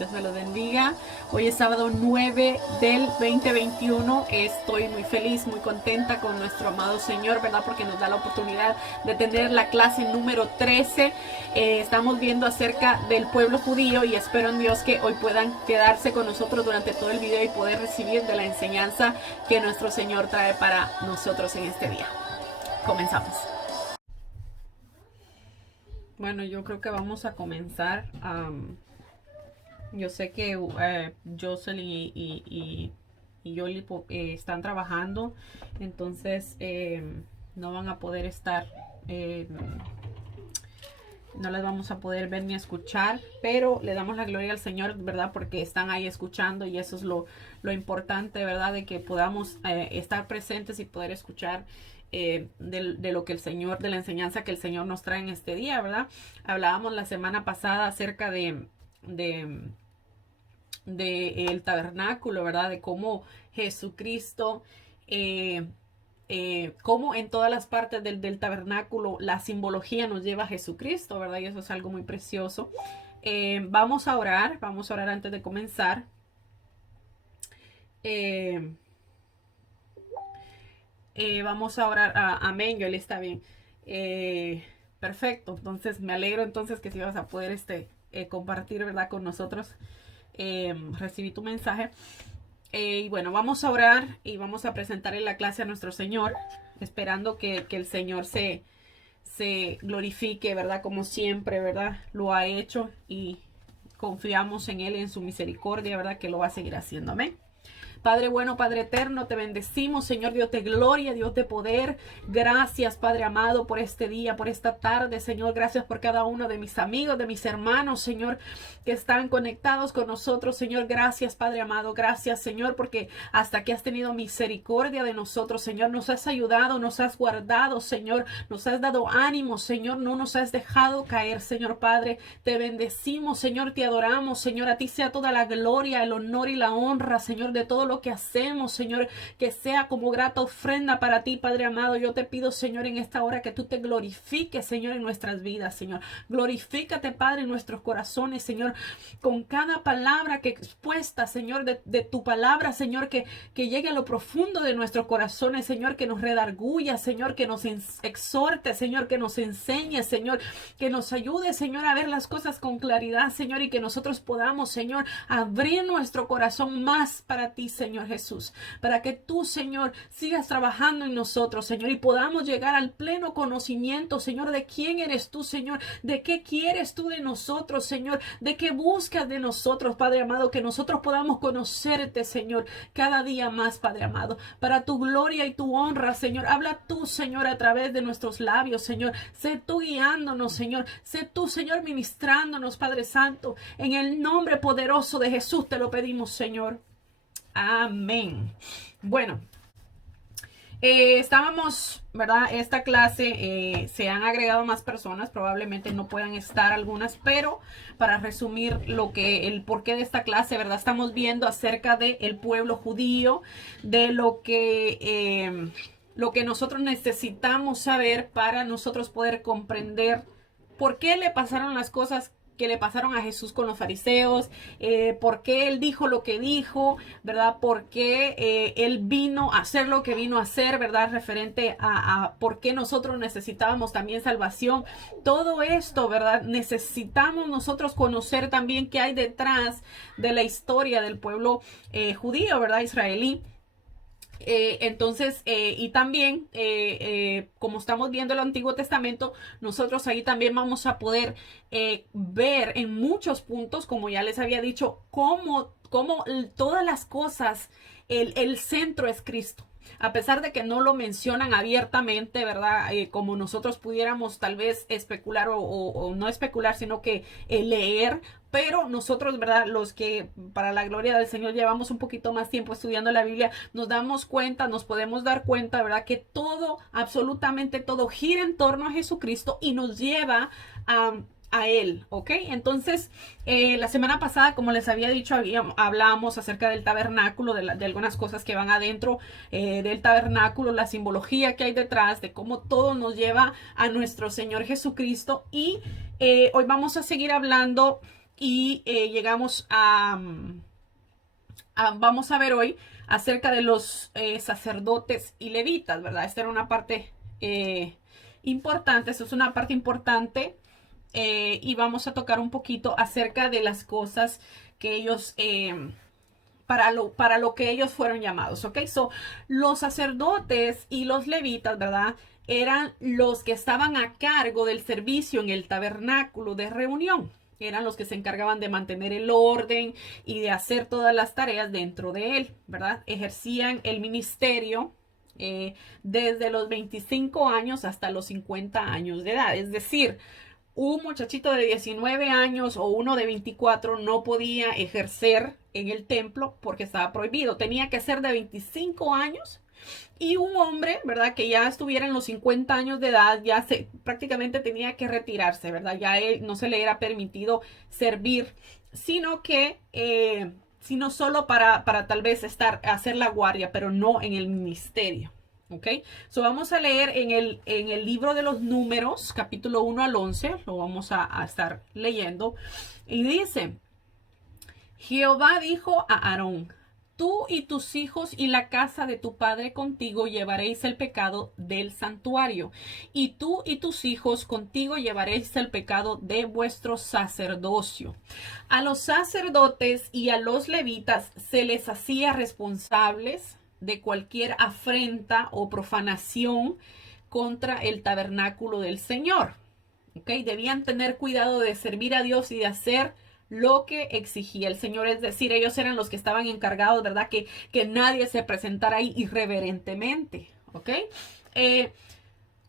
Dios me lo bendiga. Hoy es sábado 9 del 2021. Estoy muy feliz, muy contenta con nuestro amado Señor, ¿verdad? Porque nos da la oportunidad de tener la clase número 13. Estamos viendo acerca del pueblo judío y espero en Dios que hoy puedan quedarse con nosotros durante todo el video y poder recibir de la enseñanza que nuestro Señor trae para nosotros en este día. Comenzamos. Bueno, yo creo que vamos a comenzar. Yo sé que Jocelyn y Yoli están trabajando, entonces no van a poder estar, no les vamos a poder ver ni escuchar, pero le damos la gloria al Señor, ¿verdad? Porque están ahí escuchando y eso es lo importante, ¿verdad? De que podamos estar presentes y poder escuchar de lo que el Señor, de la enseñanza que el Señor nos trae en este día, ¿verdad? Hablábamos la semana pasada acerca de el tabernáculo, ¿verdad? De cómo Jesucristo, cómo en todas las partes del tabernáculo la simbología nos lleva a Jesucristo, ¿verdad? Y eso es algo muy precioso. Vamos a orar antes de comenzar. Vamos a orar, amén, Joel, está bien. Perfecto, entonces me alegro entonces que si vas a poder compartir, ¿verdad? Con nosotros. Recibí tu mensaje. Y bueno, vamos a orar y vamos a presentarle la clase a nuestro Señor, esperando que el Señor se glorifique, ¿verdad? Como siempre, ¿verdad? Lo ha hecho y confiamos en Él y en su misericordia, ¿verdad? Que lo va a seguir haciendo. Amén. Padre bueno, Padre eterno, te bendecimos, Señor, Dios de gloria, Dios de poder. Gracias, Padre amado, por este día, por esta tarde, Señor. Gracias por cada uno de mis amigos, de mis hermanos, Señor, que están conectados con nosotros, Señor. Gracias, Padre amado. Gracias, Señor, porque hasta que has tenido misericordia de nosotros, Señor. Nos has ayudado, nos has guardado, Señor. Nos has dado ánimo, Señor. No nos has dejado caer, Señor Padre. Te bendecimos, Señor. Te adoramos, Señor. A ti sea toda la gloria, el honor y la honra, Señor, de todo lo que hacemos, Señor, que sea como grata ofrenda para ti, Padre amado. Yo te pido, Señor, en esta hora que tú te glorifiques, Señor, en nuestras vidas, Señor. Glorifícate, Padre, en nuestros corazones, Señor, con cada palabra que expuesta, Señor, de tu palabra, Señor, que llegue a lo profundo de nuestros corazones, Señor, que nos redarguya, Señor, que nos exhorte, Señor, que nos enseñe, Señor, que nos ayude, Señor, a ver las cosas con claridad, Señor, y que nosotros podamos, Señor, abrir nuestro corazón más para ti, Señor Jesús, para que tú, Señor, sigas trabajando en nosotros, Señor, y podamos llegar al pleno conocimiento, Señor, de quién eres tú, Señor, de qué quieres tú de nosotros, Señor, de qué buscas de nosotros, Padre amado, que nosotros podamos conocerte, Señor, cada día más, Padre amado, para tu gloria y tu honra, Señor. Habla tú, Señor, a través de nuestros labios, Señor. Sé tú guiándonos, Señor. Sé tú, Señor, ministrándonos, Padre Santo. En el nombre poderoso de Jesús te lo pedimos, Señor. Amén. Bueno, estábamos, ¿verdad? Esta clase se han agregado más personas, probablemente no puedan estar algunas, pero para resumir el porqué de esta clase, ¿verdad? Estamos viendo acerca del pueblo judío, de lo que nosotros necesitamos saber para nosotros poder comprender por qué le pasaron las cosas que le pasaron a Jesús con los fariseos, por qué él dijo lo que dijo, ¿verdad? Por qué él vino a hacer lo que vino a hacer, ¿verdad? Referente a por qué nosotros necesitábamos también salvación. Todo esto, ¿verdad? Necesitamos nosotros conocer también qué hay detrás de la historia del pueblo judío, ¿verdad? Israelí. Entonces, y también, como estamos viendo el Antiguo Testamento, nosotros ahí también vamos a poder ver en muchos puntos, como ya les había dicho, cómo todas las cosas, el centro es Cristo. A pesar de que no lo mencionan abiertamente, ¿verdad? Como nosotros pudiéramos tal vez especular o no especular, sino que leer. Pero nosotros, ¿verdad? Los que para la gloria del Señor llevamos un poquito más tiempo estudiando la Biblia, nos damos cuenta, nos podemos dar cuenta, ¿verdad? Que todo, absolutamente todo gira en torno a Jesucristo y nos lleva a Él, ¿ok? Entonces, la semana pasada, como les había dicho, hablábamos acerca del tabernáculo, de algunas cosas que van adentro del tabernáculo, la simbología que hay detrás, de cómo todo nos lleva a nuestro Señor Jesucristo. Y hoy vamos a seguir hablando y llegamos vamos a ver hoy acerca de los sacerdotes y levitas, ¿verdad? Esta era una parte importante, eso es una parte importante y vamos a tocar un poquito acerca de las cosas que ellos, para lo que ellos fueron llamados, ¿ok? So, los sacerdotes y los levitas, ¿verdad? Eran los que estaban a cargo del servicio en el tabernáculo de reunión. Eran los que se encargaban de mantener el orden y de hacer todas las tareas dentro de él, ¿verdad? Ejercían el ministerio desde los 25 años hasta los 50 años de edad. Es decir, un muchachito de 19 años o uno de 24 no podía ejercer en el templo porque estaba prohibido. Tenía que ser de 25 años y un hombre, ¿verdad? Que ya estuviera en los 50 años de edad, ya prácticamente tenía que retirarse, ¿verdad? Ya él no se le era permitido servir, sino que, sino solo para tal vez hacer la guardia, pero no en el ministerio. ¿Ok? So vamos a leer en el libro de los Números, capítulo 1 al 11, lo vamos a estar leyendo. Y dice, Jehová dijo a Aarón, tú y tus hijos y la casa de tu padre contigo llevaréis el pecado del santuario, y tú y tus hijos contigo llevaréis el pecado de vuestro sacerdocio. A los sacerdotes y a los levitas se les hacía responsables de cualquier afrenta o profanación contra el tabernáculo del Señor. ¿Okay? Debían tener cuidado de servir a Dios y de hacer lo que exigía el Señor. Es decir, ellos eran los que estaban encargados, ¿verdad? Que nadie se presentara ahí irreverentemente. ¿Ok?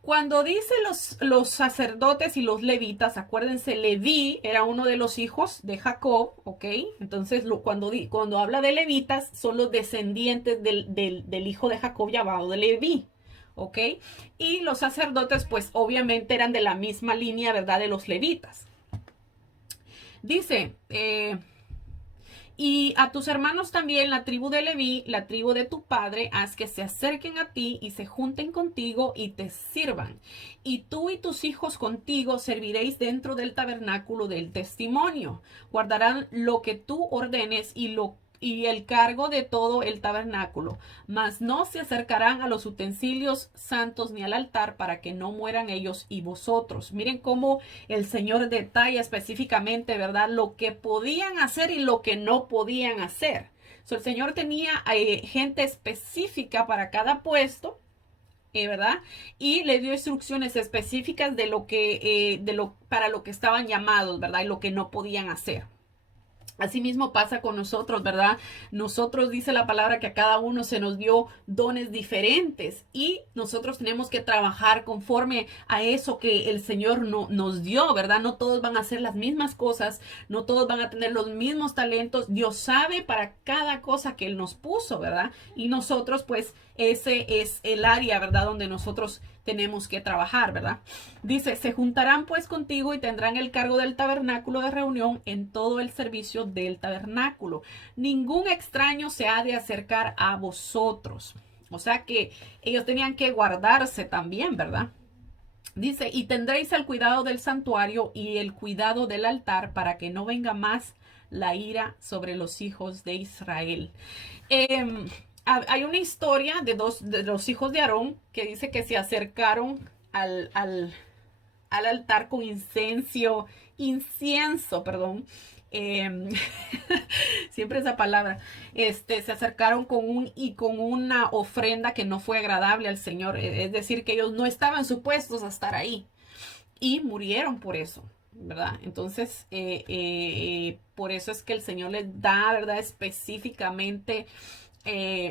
Cuando dice los sacerdotes y los levitas, acuérdense, Leví era uno de los hijos de Jacob, ¿ok? Entonces, cuando habla de levitas, son los descendientes del hijo de Jacob llamado de Leví, ¿ok? Y los sacerdotes, pues, obviamente eran de la misma línea, ¿verdad? De los levitas. Dice, y a tus hermanos también, la tribu de Leví, la tribu de tu padre, haz que se acerquen a ti y se junten contigo y te sirvan. Y tú y tus hijos contigo serviréis dentro del tabernáculo del testimonio. Guardarán lo que tú ordenes y el cargo de todo el tabernáculo, mas no se acercarán a los utensilios santos ni al altar para que no mueran ellos y vosotros. Miren cómo el Señor detalla específicamente, ¿verdad? Lo que podían hacer y lo que no podían hacer. So, el Señor tenía gente específica para cada puesto, ¿verdad? Y le dio instrucciones específicas de para lo que estaban llamados, ¿verdad? Y lo que no podían hacer. Asimismo pasa con nosotros, ¿verdad? Nosotros dice la palabra que a cada uno se nos dio dones diferentes y nosotros tenemos que trabajar conforme a eso que el Señor nos dio, ¿verdad? No todos van a hacer las mismas cosas, no todos van a tener los mismos talentos. Dios sabe para cada cosa que Él nos puso, ¿verdad? Y nosotros, pues, ese es el área, ¿verdad? Donde nosotros tenemos que trabajar, ¿verdad? Dice, se juntarán pues contigo y tendrán el cargo del tabernáculo de reunión en todo el servicio del tabernáculo. Ningún extraño se ha de acercar a vosotros. O sea que ellos tenían que guardarse también, ¿verdad? Dice, y tendréis el cuidado del santuario y el cuidado del altar para que no venga más la ira sobre los hijos de Israel. Hay una historia de los hijos de Aarón que dice que se acercaron al altar con incienso, perdón. Siempre esa palabra. Se acercaron con una ofrenda que no fue agradable al Señor. Es decir, que ellos no estaban supuestos a estar ahí y murieron por eso, ¿verdad? Entonces, por eso es que el Señor les da, ¿verdad? Específicamente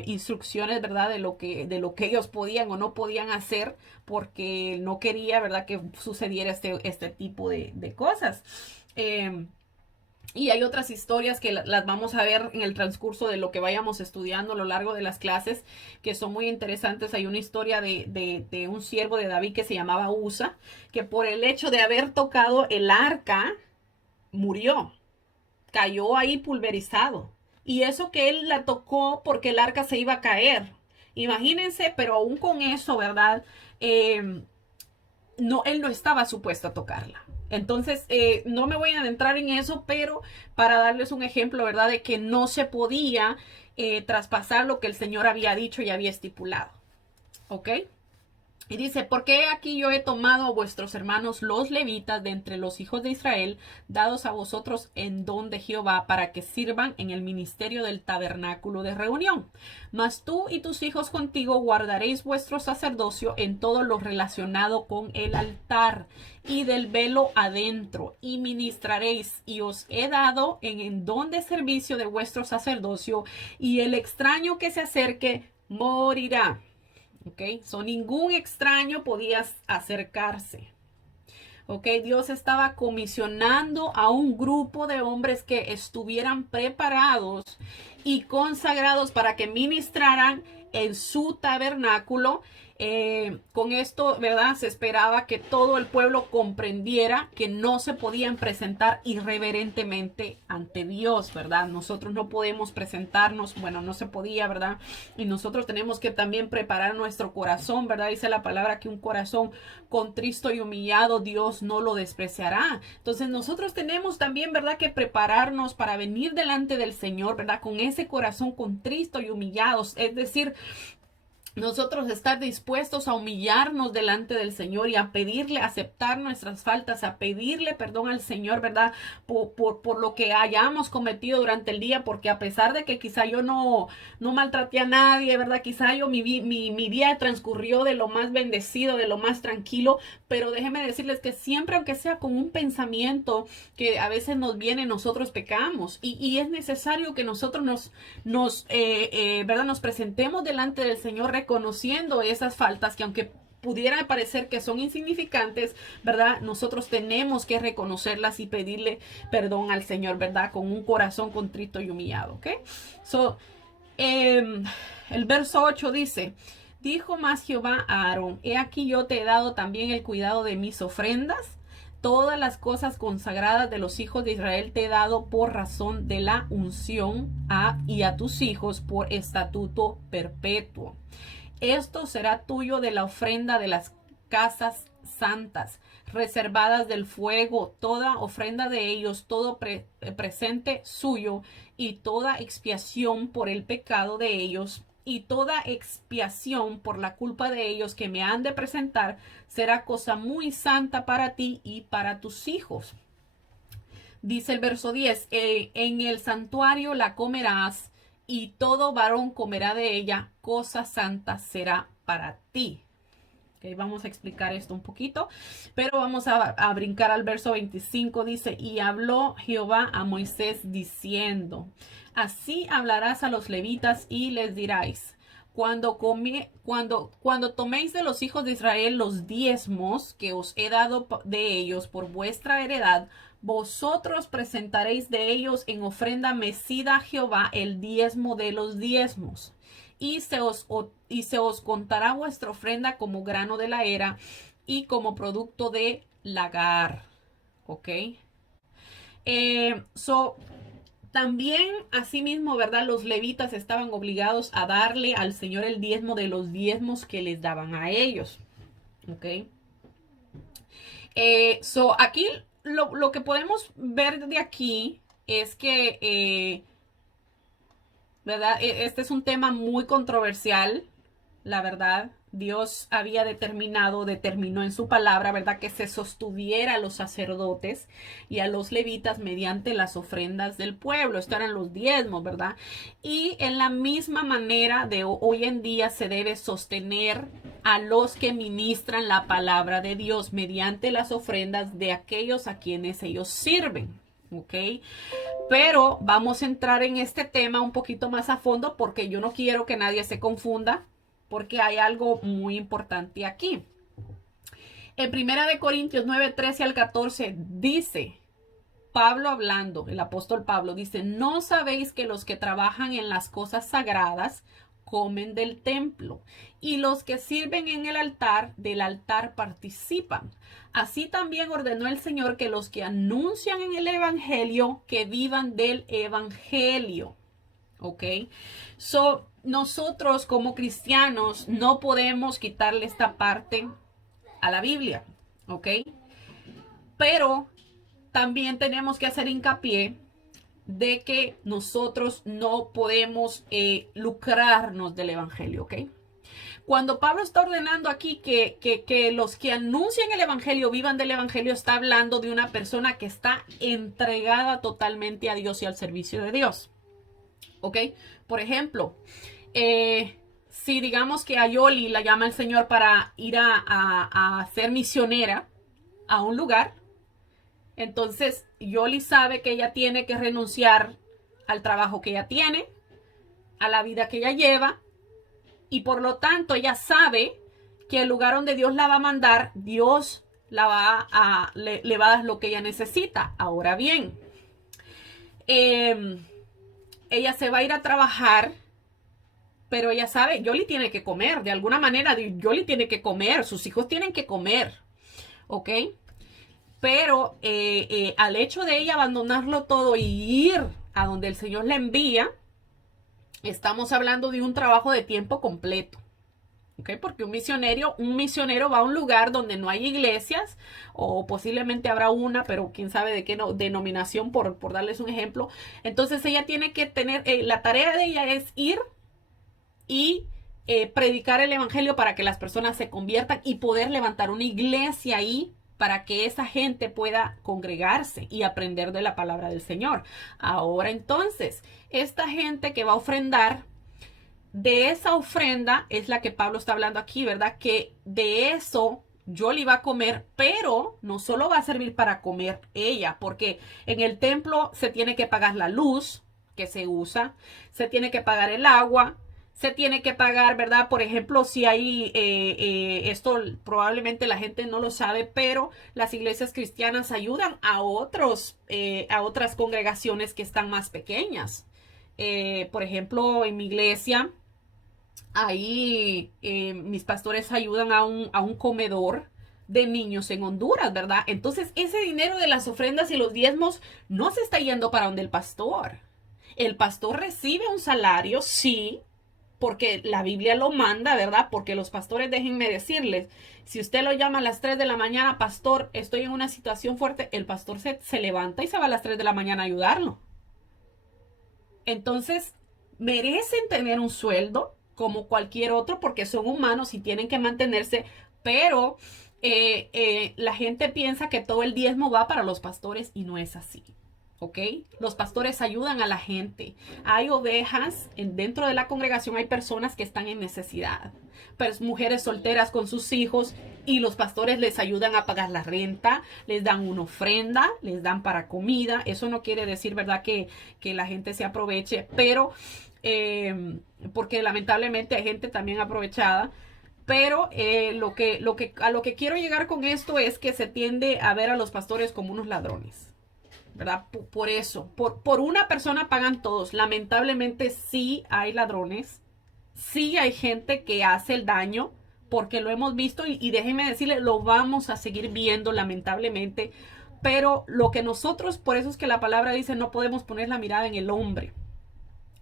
instrucciones, ¿verdad? De lo que ellos podían o no podían hacer, porque no quería, ¿verdad? Que sucediera este tipo de cosas. Y hay otras historias que las vamos a ver en el transcurso de lo que vayamos estudiando a lo largo de las clases, que son muy interesantes. Hay una historia de un siervo de David que se llamaba Usa, que por el hecho de haber tocado el arca, murió, cayó ahí pulverizado. Y eso que él la tocó porque el arca se iba a caer. Imagínense, pero aún con eso, ¿verdad? No, él no estaba supuesto a tocarla. Entonces, no me voy a adentrar en eso, pero para darles un ejemplo, ¿verdad? De que no se podía traspasar lo que el Señor había dicho y había estipulado. ¿Ok? Y dice, porque aquí yo he tomado a vuestros hermanos los levitas de entre los hijos de Israel, dados a vosotros en don de Jehová, para que sirvan en el ministerio del tabernáculo de reunión. Mas tú y tus hijos contigo guardaréis vuestro sacerdocio en todo lo relacionado con el altar y del velo adentro, y ministraréis, y os he dado en don de servicio de vuestro sacerdocio, y el extraño que se acerque morirá. ¿Ok? So, ningún extraño podía acercarse. ¿Ok? Dios estaba comisionando a un grupo de hombres que estuvieran preparados y consagrados para que ministraran en su tabernáculo. Con esto, ¿verdad? Se esperaba que todo el pueblo comprendiera que no se podían presentar irreverentemente ante Dios, ¿verdad? Nosotros no podemos presentarnos, bueno, no se podía, ¿verdad? Y nosotros tenemos que también preparar nuestro corazón, ¿verdad? Dice la palabra que un corazón contristo y humillado Dios no lo despreciará. Entonces nosotros tenemos también, ¿verdad? Que prepararnos para venir delante del Señor, ¿verdad? Con ese corazón contristo y humillados, es decir, nosotros estar dispuestos a humillarnos delante del Señor y a pedirle, aceptar nuestras faltas, a pedirle perdón al Señor, ¿verdad? Por lo que hayamos cometido durante el día, porque a pesar de que quizá yo no maltraté a nadie, ¿verdad? Quizá yo mi día transcurrió de lo más bendecido, de lo más tranquilo, pero déjenme decirles que siempre, aunque sea con un pensamiento que a veces nos viene, nosotros pecamos y es necesario que nosotros ¿verdad? Nos presentemos delante del Señor reconociendo esas faltas que aunque pudiera parecer que son insignificantes, ¿verdad? Nosotros tenemos que reconocerlas y pedirle perdón al Señor, ¿verdad? Con un corazón contrito y humillado, ¿ok? So, el verso 8 dice, dijo más Jehová a Aarón, he aquí yo te he dado también el cuidado de mis ofrendas, todas las cosas consagradas de los hijos de Israel te he dado por razón de la unción y a tus hijos por estatuto perpetuo. Esto será tuyo de la ofrenda de las casas santas, reservadas del fuego, toda ofrenda de ellos, todo presente suyo, y toda expiación por el pecado de ellos, y toda expiación por la culpa de ellos que me han de presentar, será cosa muy santa para ti y para tus hijos. Dice el verso 10, en el santuario la comerás, y todo varón comerá de ella, cosa santa será para ti. Okay, vamos a explicar esto un poquito, pero vamos a brincar al verso 25. Dice, y habló Jehová a Moisés diciendo, así hablarás a los levitas y les diráis, cuando toméis de los hijos de Israel los diezmos que os he dado de ellos por vuestra heredad, vosotros presentaréis de ellos en ofrenda mecida a Jehová el diezmo de los diezmos. Y se os contará vuestra ofrenda como grano de la era y como producto de lagar. ¿Ok? También, asimismo, ¿verdad? Los levitas estaban obligados a darle al Señor el diezmo de los diezmos que les daban a ellos. ¿Ok? Aquí lo que podemos ver de aquí es que ¿verdad? Este es un tema muy controversial, la verdad. Dios había determinó en su palabra, ¿verdad? Que se sostuviera a los sacerdotes y a los levitas mediante las ofrendas del pueblo. Esto eran los diezmos, ¿verdad? Y en la misma manera de hoy en día se debe sostener a los que ministran la palabra de Dios mediante las ofrendas de aquellos a quienes ellos sirven. ¿Ok? Pero vamos a entrar en este tema un poquito más a fondo porque yo no quiero que nadie se confunda porque hay algo muy importante aquí. En 1 Corintios 9, 13 al 14 dice, Pablo hablando, el apóstol Pablo dice, ¿no sabéis que los que trabajan en las cosas sagradas comen del templo, y los que sirven en el altar, del altar participan? Así también ordenó el Señor que los que anuncian en el evangelio, que vivan del evangelio. ¿Ok? Nosotros como cristianos no podemos quitarle esta parte a la Biblia. ¿Ok? Pero también tenemos que hacer hincapié de que nosotros no podemos lucrarnos del evangelio, ¿ok? Cuando Pablo está ordenando aquí que los que anuncian el evangelio vivan del evangelio, está hablando de una persona que está entregada totalmente a Dios y al servicio de Dios, ¿ok? Por ejemplo, si digamos que a Yoli la llama el Señor para ir a ser misionera a un lugar, entonces Yoli sabe que ella tiene que renunciar al trabajo que ella tiene, a la vida que ella lleva, y por lo tanto ella sabe que el lugar donde Dios la va a mandar, Dios le va a dar lo que ella necesita. Ahora bien, ella se va a ir a trabajar, pero ella sabe, Yoli tiene que comer, de alguna manera Yoli tiene que comer, sus hijos tienen que comer, ¿ok? Pero al hecho de ella abandonarlo todo y ir a donde el Señor la envía, estamos hablando de un trabajo de tiempo completo. ¿Okay? Porque un misionero va a un lugar donde no hay iglesias, o posiblemente habrá una, pero quién sabe de qué denominación, por darles un ejemplo. Entonces ella tiene que tener, la tarea de ella es ir y predicar el evangelio para que las personas se conviertan y poder levantar una iglesia ahí para que esa gente pueda congregarse y aprender de la palabra del Señor. Ahora entonces, esta gente que va a ofrendar, de esa ofrenda es la que Pablo está hablando aquí, ¿verdad? Que de eso yo le iba a comer, pero no solo va a servir para comer ella, porque en el templo se tiene que pagar la luz que se usa, se tiene que pagar el agua, se tiene que pagar, ¿verdad? Por ejemplo, si hay, esto probablemente la gente no lo sabe, pero las iglesias cristianas ayudan a otras congregaciones que están más pequeñas. Por ejemplo, en mi iglesia, ahí mis pastores ayudan a un comedor de niños en Honduras, ¿verdad? Entonces, ese dinero de las ofrendas y los diezmos no se está yendo para donde el pastor. El pastor recibe un salario, sí, porque la Biblia lo manda, ¿verdad? Porque los pastores, déjenme decirles, si usted lo llama a las 3 de la mañana, pastor, estoy en una situación fuerte, el pastor se levanta y se va a las 3 de la mañana a ayudarlo. Entonces, merecen tener un sueldo como cualquier otro porque son humanos y tienen que mantenerse, pero la gente piensa que todo el diezmo va para los pastores y no es así. ¿Ok? Los pastores ayudan a la gente. Hay ovejas, dentro de la congregación hay personas que están en necesidad. Mujeres solteras con sus hijos, y los pastores les ayudan a pagar la renta, les dan una ofrenda, les dan para comida. Eso no quiere decir, ¿verdad?, que la gente se aproveche, pero porque lamentablemente hay gente también aprovechada. Pero a lo que quiero llegar con esto es que se tiende a ver a los pastores como unos ladrones, ¿verdad? Por eso, por una persona pagan todos. Lamentablemente sí hay ladrones, sí hay gente que hace el daño, porque lo hemos visto y déjenme decirle, lo vamos a seguir viendo lamentablemente. Pero lo que nosotros, por eso es que la palabra dice, no podemos poner la mirada en el hombre,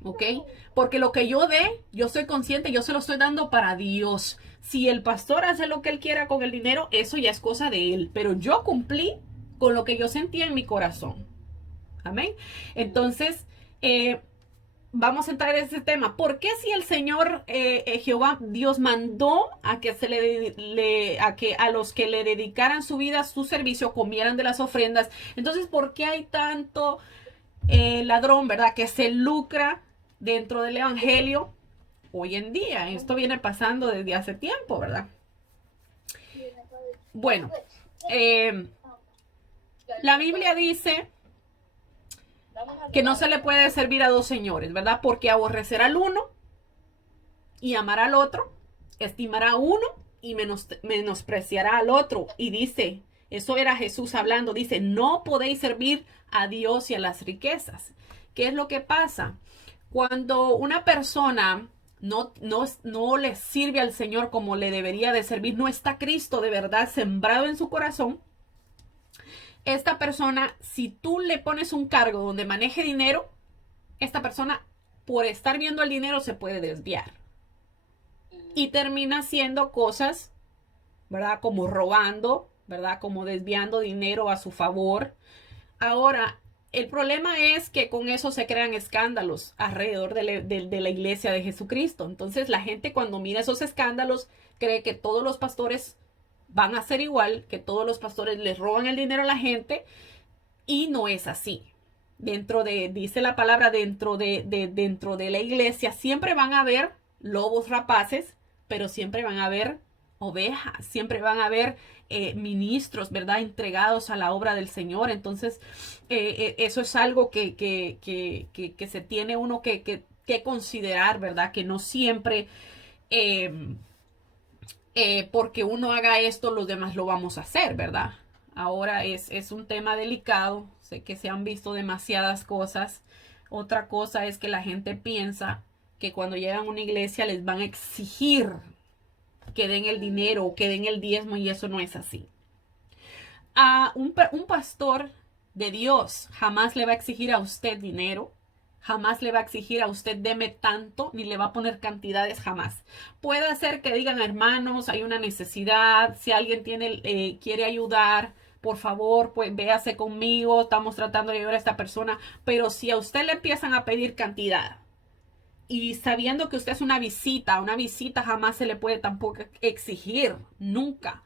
¿ok? Porque lo que yo dé, yo soy consciente, yo se lo estoy dando para Dios. Si el pastor hace lo que él quiera con el dinero, eso ya es cosa de él, pero yo cumplí con lo que yo sentía en mi corazón. Amén. Entonces, vamos a entrar en ese tema. ¿Por qué si el Señor Jehová Dios mandó a que a los que le dedicaran su vida, su servicio, comieran de las ofrendas? Entonces, ¿por qué hay tanto ladrón, verdad, que se lucra dentro del evangelio hoy en día? Esto viene pasando desde hace tiempo, ¿verdad? Bueno, la Biblia dice que no se le puede servir a dos señores, ¿verdad? Porque aborrecerá al uno y amará al otro, estimará a uno y menospreciará al otro. Y dice, eso era Jesús hablando, dice, no podéis servir a Dios y a las riquezas. ¿Qué es lo que pasa? Cuando una persona no le sirve al Señor como le debería de servir, no está Cristo de verdad sembrado en su corazón, esta persona, si tú le pones un cargo donde maneje dinero, esta persona, por estar viendo el dinero, se puede desviar. Y termina haciendo cosas, ¿verdad? Como robando, ¿verdad? Como desviando dinero a su favor. Ahora, el problema es que con eso se crean escándalos alrededor de la iglesia de Jesucristo. Entonces la gente cuando mira esos escándalos cree que todos los pastores van a ser igual, que todos los pastores les roban el dinero a la gente y no es así. Dice la palabra, dentro de la iglesia siempre van a haber lobos rapaces, pero siempre van a haber ovejas, siempre van a haber ministros, ¿verdad? Entregados a la obra del Señor. Entonces, eso es algo que se tiene uno que considerar, ¿verdad? Que no siempre eh, porque uno haga esto, los demás lo vamos a hacer, ¿verdad? Ahora es un tema delicado, sé que se han visto demasiadas cosas. Otra cosa es que la gente piensa que cuando llegan a una iglesia les van a exigir que den el dinero o que den el diezmo y eso no es así. A un pastor de Dios jamás le va a exigir a usted dinero, jamás le va a exigir a usted deme tanto, ni le va a poner cantidades jamás. Puede ser que digan hermanos, hay una necesidad, si alguien quiere ayudar, por favor, pues véase conmigo, estamos tratando de ayudar a esta persona, pero si a usted le empiezan a pedir cantidad y sabiendo que usted es una visita jamás se le puede tampoco exigir, nunca.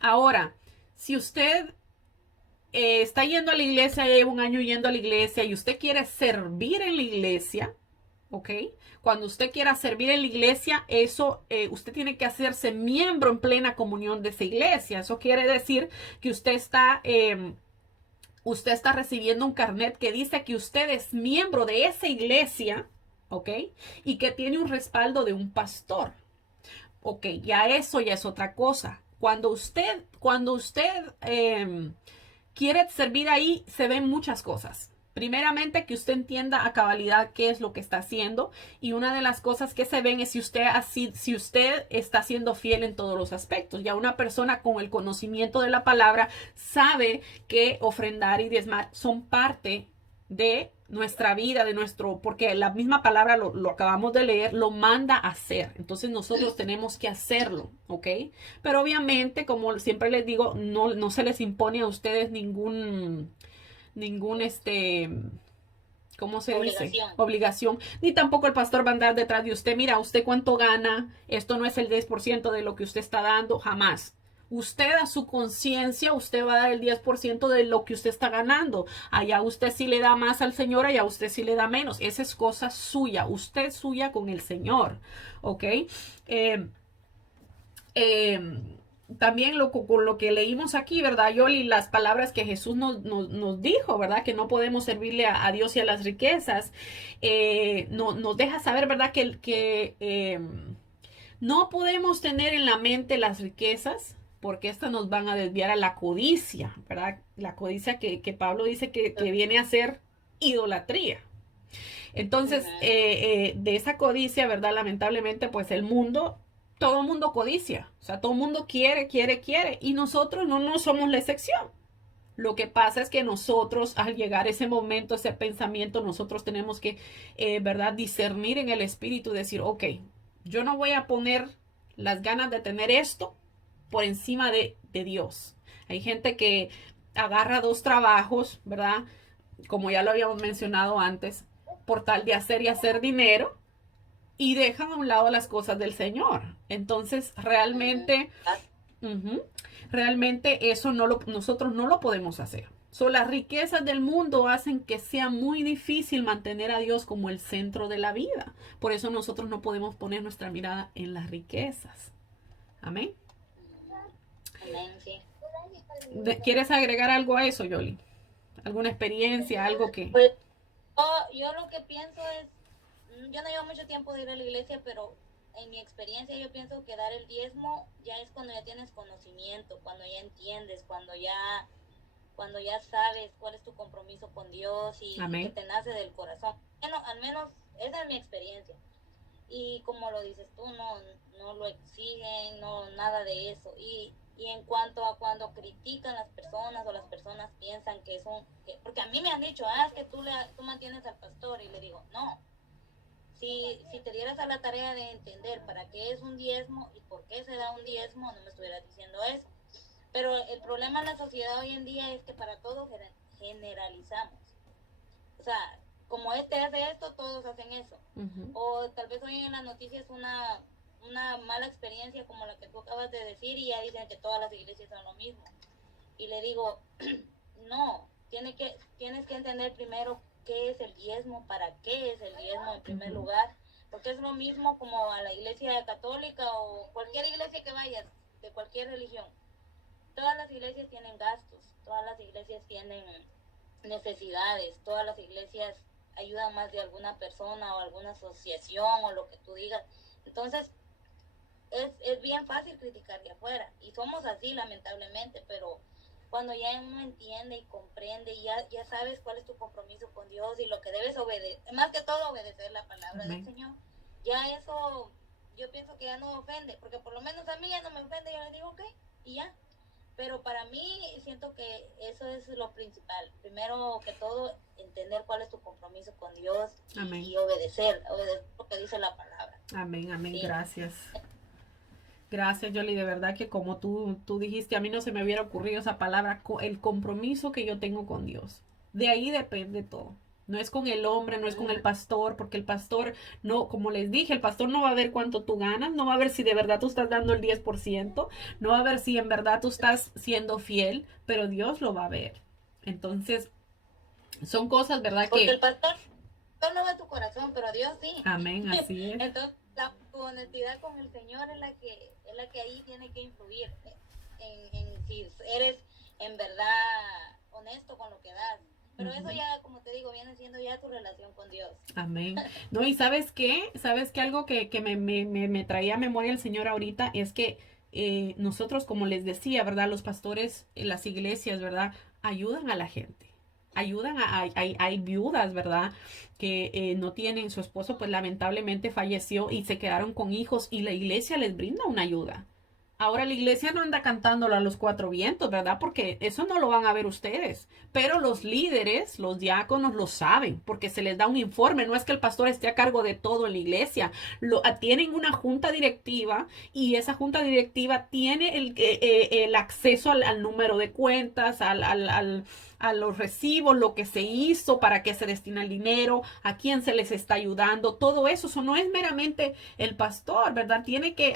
Ahora, si usted está yendo a la iglesia, lleva un año yendo a la iglesia y usted quiere servir en la iglesia, ¿ok? Cuando usted quiera servir en la iglesia, eso, usted tiene que hacerse miembro en plena comunión de esa iglesia. Eso quiere decir que usted está recibiendo un carnet que dice que usted es miembro de esa iglesia, ¿ok? Y que tiene un respaldo de un pastor. Ok, ya eso ya es otra cosa. Cuando usted quiere servir ahí, se ven muchas cosas. Primeramente, que usted entienda a cabalidad qué es lo que está haciendo. Y una de las cosas que se ven es si usted está siendo fiel en todos los aspectos. Ya una persona con el conocimiento de la palabra sabe que ofrendar y diezmar son parte de nuestra vida, porque la misma palabra lo acabamos de leer, lo manda a hacer. Entonces nosotros tenemos que hacerlo, ¿ok? Pero obviamente, como siempre les digo, no se les impone a ustedes ningún ¿cómo se dice? Obligación. Ni tampoco el pastor va a andar detrás de usted. Mira, ¿usted cuánto gana? Esto no es el 10% de lo que usted está dando. Jamás. Usted a su conciencia, usted va a dar el 10% de lo que usted está ganando. Allá usted sí le da más al Señor, allá usted sí le da menos. Esa es cosa suya. Usted es suya con el Señor. ¿Ok? Eh, eh, también con lo que leímos aquí, ¿verdad, Yoli? Las palabras que Jesús nos dijo, ¿verdad? Que no podemos servirle a Dios y a las riquezas. Nos deja saber, ¿verdad? Que no podemos tener en la mente las riquezas porque estas nos van a desviar a la codicia, ¿verdad? La codicia que Pablo dice que viene a ser idolatría. Entonces, de esa codicia, ¿verdad? Lamentablemente, pues todo el mundo codicia. O sea, todo el mundo quiere. Y nosotros no somos la excepción. Lo que pasa es que nosotros, al llegar ese momento, ese pensamiento, nosotros tenemos que, ¿verdad? Discernir en el espíritu, decir, ok, yo no voy a poner las ganas de tener esto por encima de Dios. Hay gente que agarra dos trabajos, ¿verdad? Como ya lo habíamos mencionado antes, por tal de hacer y hacer dinero y dejan a un lado las cosas del Señor. Entonces, realmente eso nosotros no lo podemos hacer. Las riquezas del mundo hacen que sea muy difícil mantener a Dios como el centro de la vida. Por eso nosotros no podemos poner nuestra mirada en las riquezas. Amén. Amén, sí. ¿Quieres agregar algo a eso, Yoli? ¿Alguna experiencia, algo que... Pues yo lo que pienso es, yo no llevo mucho tiempo de ir a la iglesia, pero en mi experiencia yo pienso que dar el diezmo ya es cuando ya tienes conocimiento, cuando ya entiendes, cuando ya sabes cuál es tu compromiso con Dios y que te nace del corazón. Bueno, al menos esa es mi experiencia. Y como lo dices tú, no lo exigen, no nada de eso. Y en cuanto a cuando critican las personas o las personas piensan que es porque a mí me han dicho, es que tú mantienes al pastor, y le digo, no. Si te dieras a la tarea de entender para qué es un diezmo y por qué se da un diezmo, no me estuvieras diciendo eso. Pero el problema en la sociedad hoy en día es que para todo generalizamos. O sea, como este hace esto, todos hacen eso. O tal vez hoy en las noticias una mala experiencia como la que tú acabas de decir y ya dicen que todas las iglesias son lo mismo. Y le digo, no, tienes que entender primero qué es el diezmo, para qué es el diezmo en primer lugar, porque es lo mismo como a la iglesia católica o cualquier iglesia que vayas, de cualquier religión. Todas las iglesias tienen gastos, todas las iglesias tienen necesidades, todas las iglesias ayudan más de alguna persona o alguna asociación o lo que tú digas. Entonces, es bien fácil criticar de afuera y somos así lamentablemente, pero cuando ya uno entiende y comprende y ya sabes cuál es tu compromiso con Dios y lo que debes obedecer, más que todo obedecer la palabra del Señor, ya eso yo pienso que ya no ofende, porque por lo menos a mí ya no me ofende, yo le digo ok y ya. Pero para mí siento que eso es lo principal. Primero que todo, entender cuál es tu compromiso con Dios y obedecer lo que dice la palabra. Amén, amén, sí. Gracias. Gracias, Yoli, de verdad que como tú dijiste, a mí no se me hubiera ocurrido esa palabra, el compromiso que yo tengo con Dios. De ahí depende todo. No es con el hombre, no es con el pastor, porque el pastor, no, como les dije, el pastor no va a ver cuánto tú ganas, no va a ver si de verdad tú estás dando el 10%, no va a ver si en verdad tú estás siendo fiel, pero Dios lo va a ver. Entonces, son cosas, ¿verdad? Porque el pastor no ve tu corazón, pero Dios sí. Amén, así es. Entonces, tu honestidad con el Señor es la que ahí tiene que influir en si eres en verdad honesto con lo que das. Pero eso ya, como te digo, viene siendo ya tu relación con Dios. Amén. No, y ¿sabes qué? ¿Sabes qué? Algo que me traía a memoria el Señor ahorita es que nosotros, como les decía, ¿verdad? Los pastores en las iglesias, ¿verdad? Ayudan a la gente. Ayudan hay viudas, ¿verdad? Que no tienen, su esposo pues lamentablemente falleció y se quedaron con hijos y la iglesia les brinda una ayuda. Ahora la iglesia no anda cantándolo a los cuatro vientos, ¿verdad? Porque eso no lo van a ver ustedes. Pero los líderes, los diáconos lo saben porque se les da un informe. No es que el pastor esté a cargo de todo en la iglesia. Tienen una junta directiva y esa junta directiva tiene el acceso al número de cuentas, a los recibos, lo que se hizo, para qué se destina el dinero, a quién se les está ayudando, todo eso. Eso no es meramente el pastor, ¿verdad?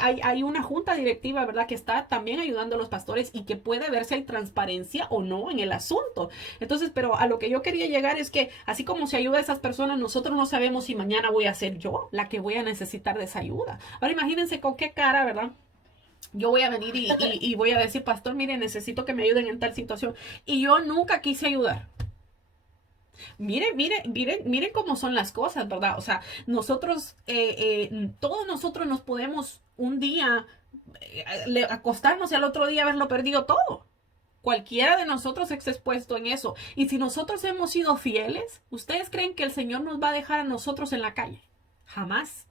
Hay una junta directiva, ¿verdad? Que está también ayudando a los pastores y que puede ver si hay transparencia o no en el asunto. Entonces, pero a lo que yo quería llegar es que así como se ayuda a esas personas, nosotros no sabemos si mañana voy a ser yo la que voy a necesitar de esa ayuda. Ahora imagínense con qué cara, ¿verdad? Yo voy a venir y voy a decir, pastor, mire, necesito que me ayuden en tal situación. Y yo nunca quise ayudar. Miren cómo son las cosas, ¿verdad? O sea, todos nosotros nos podemos un día acostarnos y al otro día haberlo perdido todo. Cualquiera de nosotros es expuesto en eso. Y si nosotros hemos sido fieles, ¿ustedes creen que el Señor nos va a dejar a nosotros en la calle? Jamás.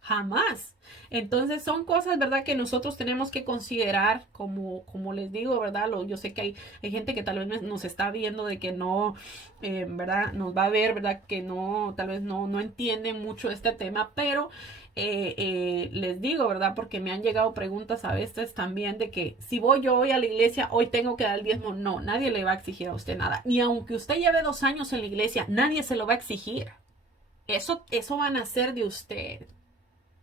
Jamás. Entonces son cosas, ¿verdad? Que nosotros tenemos que considerar, como les digo, ¿verdad? Yo sé que hay gente que tal vez nos está viendo de que no, ¿verdad? Nos va a ver, ¿verdad? Que no, tal vez no entienden mucho este tema, pero les digo, ¿verdad? Porque me han llegado preguntas a veces también de que si voy yo hoy a la iglesia, hoy tengo que dar el diezmo. No, nadie le va a exigir a usted nada. Ni aunque usted lleve 2 años en la iglesia, nadie se lo va a exigir. Eso van a hacer de usted.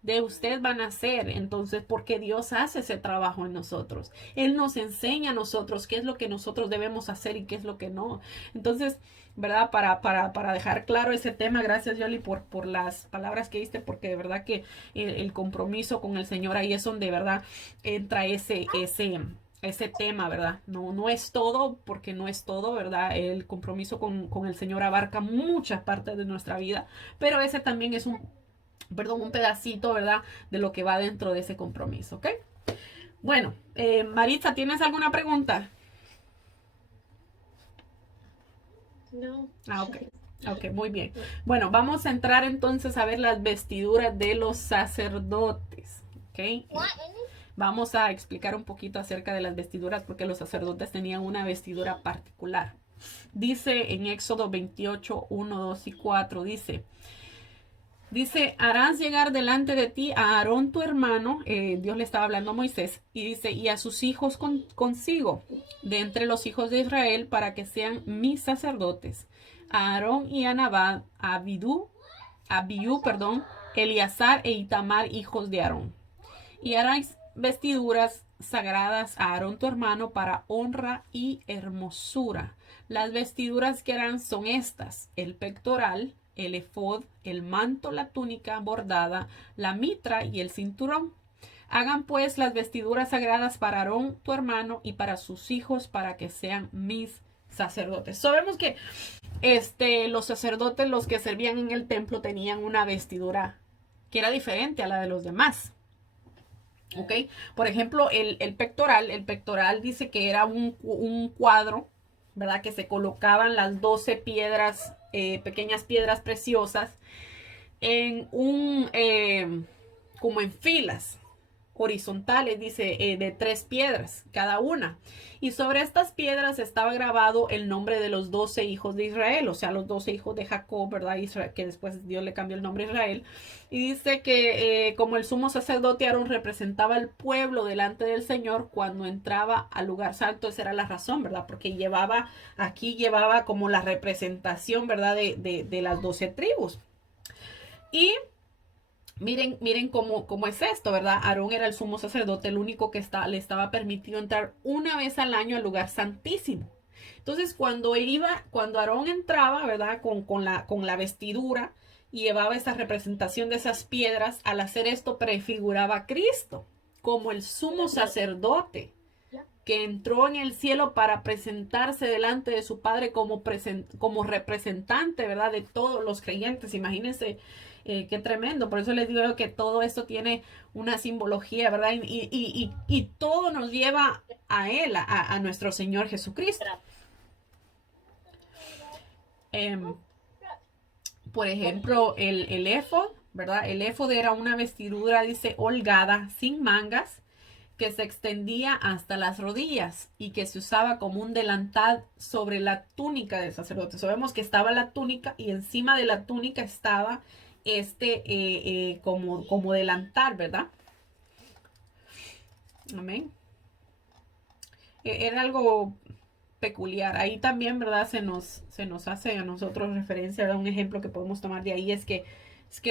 De usted van a hacer, entonces, porque Dios hace ese trabajo en nosotros. Él nos enseña a nosotros qué es lo que nosotros debemos hacer y qué es lo que no. Entonces, ¿verdad? Para dejar claro ese tema, gracias, Yoli, por las palabras que diste, porque de verdad que el compromiso con el Señor ahí es donde, ¿verdad? Entra ese tema, ¿verdad? No es todo, porque no es todo, ¿verdad? El compromiso con el Señor abarca muchas partes de nuestra vida, pero ese también es un pedacito, ¿verdad? De lo que va dentro de ese compromiso, ¿ok? Bueno, Maritza, ¿tienes alguna pregunta? No. Ok. Ok, muy bien. Bueno, vamos a entrar entonces a ver las vestiduras de los sacerdotes, ¿ok? Vamos a explicar un poquito acerca de las vestiduras porque los sacerdotes tenían una vestidura particular. Dice en Éxodo 28, 1, 2 y 4, dice: Dice, harás llegar delante de ti a Aarón tu hermano, Dios le estaba hablando a Moisés, y dice, y a sus hijos consigo, de entre los hijos de Israel, para que sean mis sacerdotes. A Aarón y a Nadab, a Abiú, perdón, Eleazar e Itamar, hijos de Aarón. Y harás vestiduras sagradas a Aarón tu hermano para honra y hermosura. Las vestiduras que harán son estas: el pectoral, el efod, el manto, la túnica bordada, la mitra y el cinturón. Hagan pues las vestiduras sagradas para Aarón tu hermano y para sus hijos, para que sean mis sacerdotes. Sabemos que los sacerdotes, los que servían en el templo, tenían una vestidura que era diferente a la de los demás. ¿Ok? Por ejemplo, el pectoral dice que era un cuadro, ¿verdad? Que se colocaban las 12 piedras, pequeñas piedras preciosas, en como en filas horizontales, dice, de 3 piedras cada una. Y sobre estas piedras estaba grabado el nombre de los 12 hijos de Israel, o sea, los 12 hijos de Jacob, ¿verdad? Israel, que después Dios le cambió el nombre a Israel. Y dice que como el sumo sacerdote Aarón representaba al pueblo delante del Señor cuando entraba al lugar santo, esa era la razón, ¿verdad? Porque llevaba como la representación, ¿verdad? De las 12 tribus. Y miren cómo es esto, ¿verdad? Aarón era el sumo sacerdote, el único que le estaba permitido entrar una vez al año al lugar santísimo. Entonces, cuando Aarón entraba, ¿verdad? Con la vestidura y llevaba esa representación de esas piedras, al hacer esto prefiguraba a Cristo como el sumo sacerdote que entró en el cielo para presentarse delante de su Padre como representante, ¿verdad? De todos los creyentes. Imagínense qué tremendo. Por eso les digo que todo esto tiene una simbología, ¿verdad? Y todo nos lleva a Él, a nuestro Señor Jesucristo. Por ejemplo, el éfod, ¿verdad? El éfod era una vestidura, dice, holgada, sin mangas, que se extendía hasta las rodillas y que se usaba como un delantal sobre la túnica del sacerdote. Sabemos que estaba la túnica y encima de la túnica estaba como delantal, ¿verdad? Amén. Era algo peculiar. Ahí también, ¿verdad? Se nos hace a nosotros referencia, ¿verdad? Un ejemplo que podemos tomar de ahí es que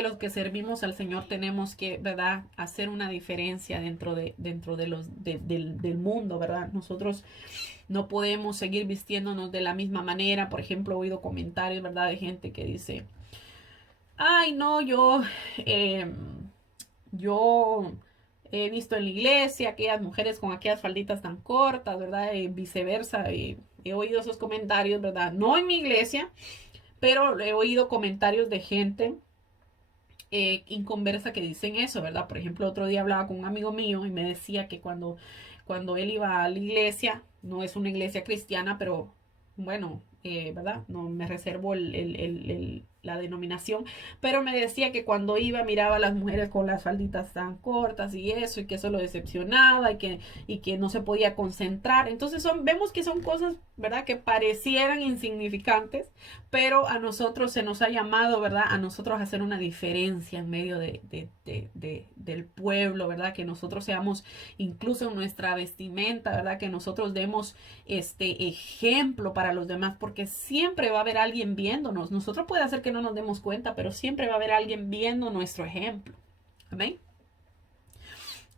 los que servimos al Señor tenemos que, ¿verdad? Hacer una diferencia dentro de del mundo, ¿verdad? Nosotros no podemos seguir vistiéndonos de la misma manera. Por ejemplo, he oído comentarios, ¿verdad? De gente que dice, ay, no, eh, yo he visto en la iglesia aquellas mujeres con aquellas falditas tan cortas, ¿verdad? Viceversa, he oído esos comentarios, ¿verdad? No en mi iglesia, pero he oído comentarios de gente inconversa que dicen eso, ¿verdad? Por ejemplo, otro día hablaba con un amigo mío y me decía que cuando él iba a la iglesia, no es una iglesia cristiana, pero bueno, ¿verdad? No me reservo la denominación, pero me decía que cuando iba miraba a las mujeres con las falditas tan cortas y eso, y que eso lo decepcionaba y que no se podía concentrar. Entonces vemos que son cosas, ¿verdad? Que parecieran insignificantes, pero a nosotros se nos ha llamado, ¿verdad? A nosotros a hacer una diferencia en medio del pueblo, ¿verdad? Que nosotros seamos incluso en nuestra vestimenta, ¿verdad? Que nosotros demos este ejemplo para los demás, porque siempre va a haber alguien viéndonos. Nosotros puede hacer que no nos demos cuenta, pero siempre va a haber alguien viendo nuestro ejemplo. ¿Amén?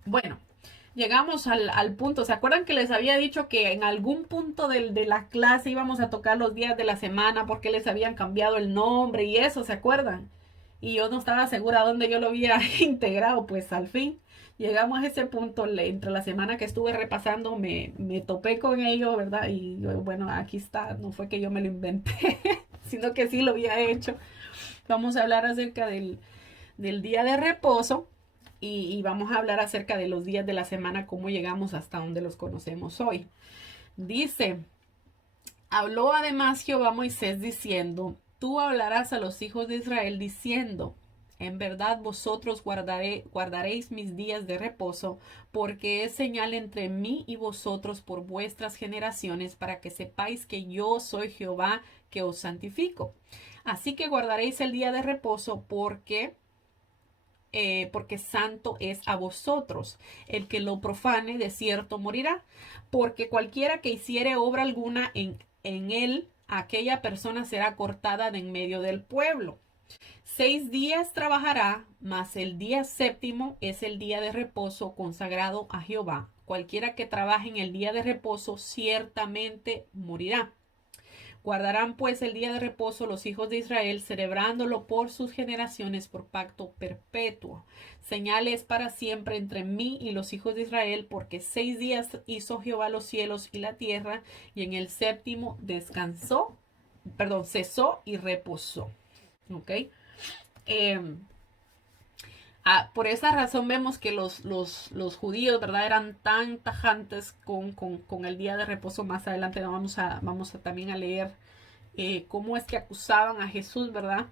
Bueno, llegamos al punto. ¿Se acuerdan que les había dicho que en algún punto de la clase íbamos a tocar los días de la semana porque les habían cambiado el nombre y eso? ¿Se acuerdan? Y yo no estaba segura dónde yo lo había integrado. Pues al fin llegamos a ese punto. Entre la semana que estuve repasando me topé con ello, ¿verdad? Y bueno, aquí está. No fue que yo me lo inventé, sino que sí lo había hecho. Vamos a hablar acerca del día de reposo. Y vamos a hablar acerca de los días de la semana, cómo llegamos hasta donde los conocemos hoy. Dice, habló además Jehová a Moisés diciendo, tú hablarás a los hijos de Israel diciendo, en verdad vosotros guardaréis mis días de reposo, porque es señal entre mí y vosotros por vuestras generaciones, para que sepáis que yo soy Jehová que os santifico. Así que guardaréis el día de reposo, porque porque santo es a vosotros. El que lo profane de cierto morirá, porque cualquiera que hiciere obra alguna en él, aquella persona será cortada de en medio del pueblo. 6 días trabajará, mas el día séptimo es el día de reposo consagrado a Jehová. Cualquiera que trabaje en el día de reposo ciertamente morirá. Guardarán pues el día de reposo los hijos de Israel, celebrándolo por sus generaciones por pacto perpetuo. Señales para siempre entre mí y los hijos de Israel, porque 6 días hizo Jehová los cielos y la tierra, y en el séptimo cesó y reposó. ¿Ok? Por esa razón vemos que los judíos, ¿verdad? Eran tan tajantes con el día de reposo. Más adelante vamos a también a leer cómo es que acusaban a Jesús, ¿verdad?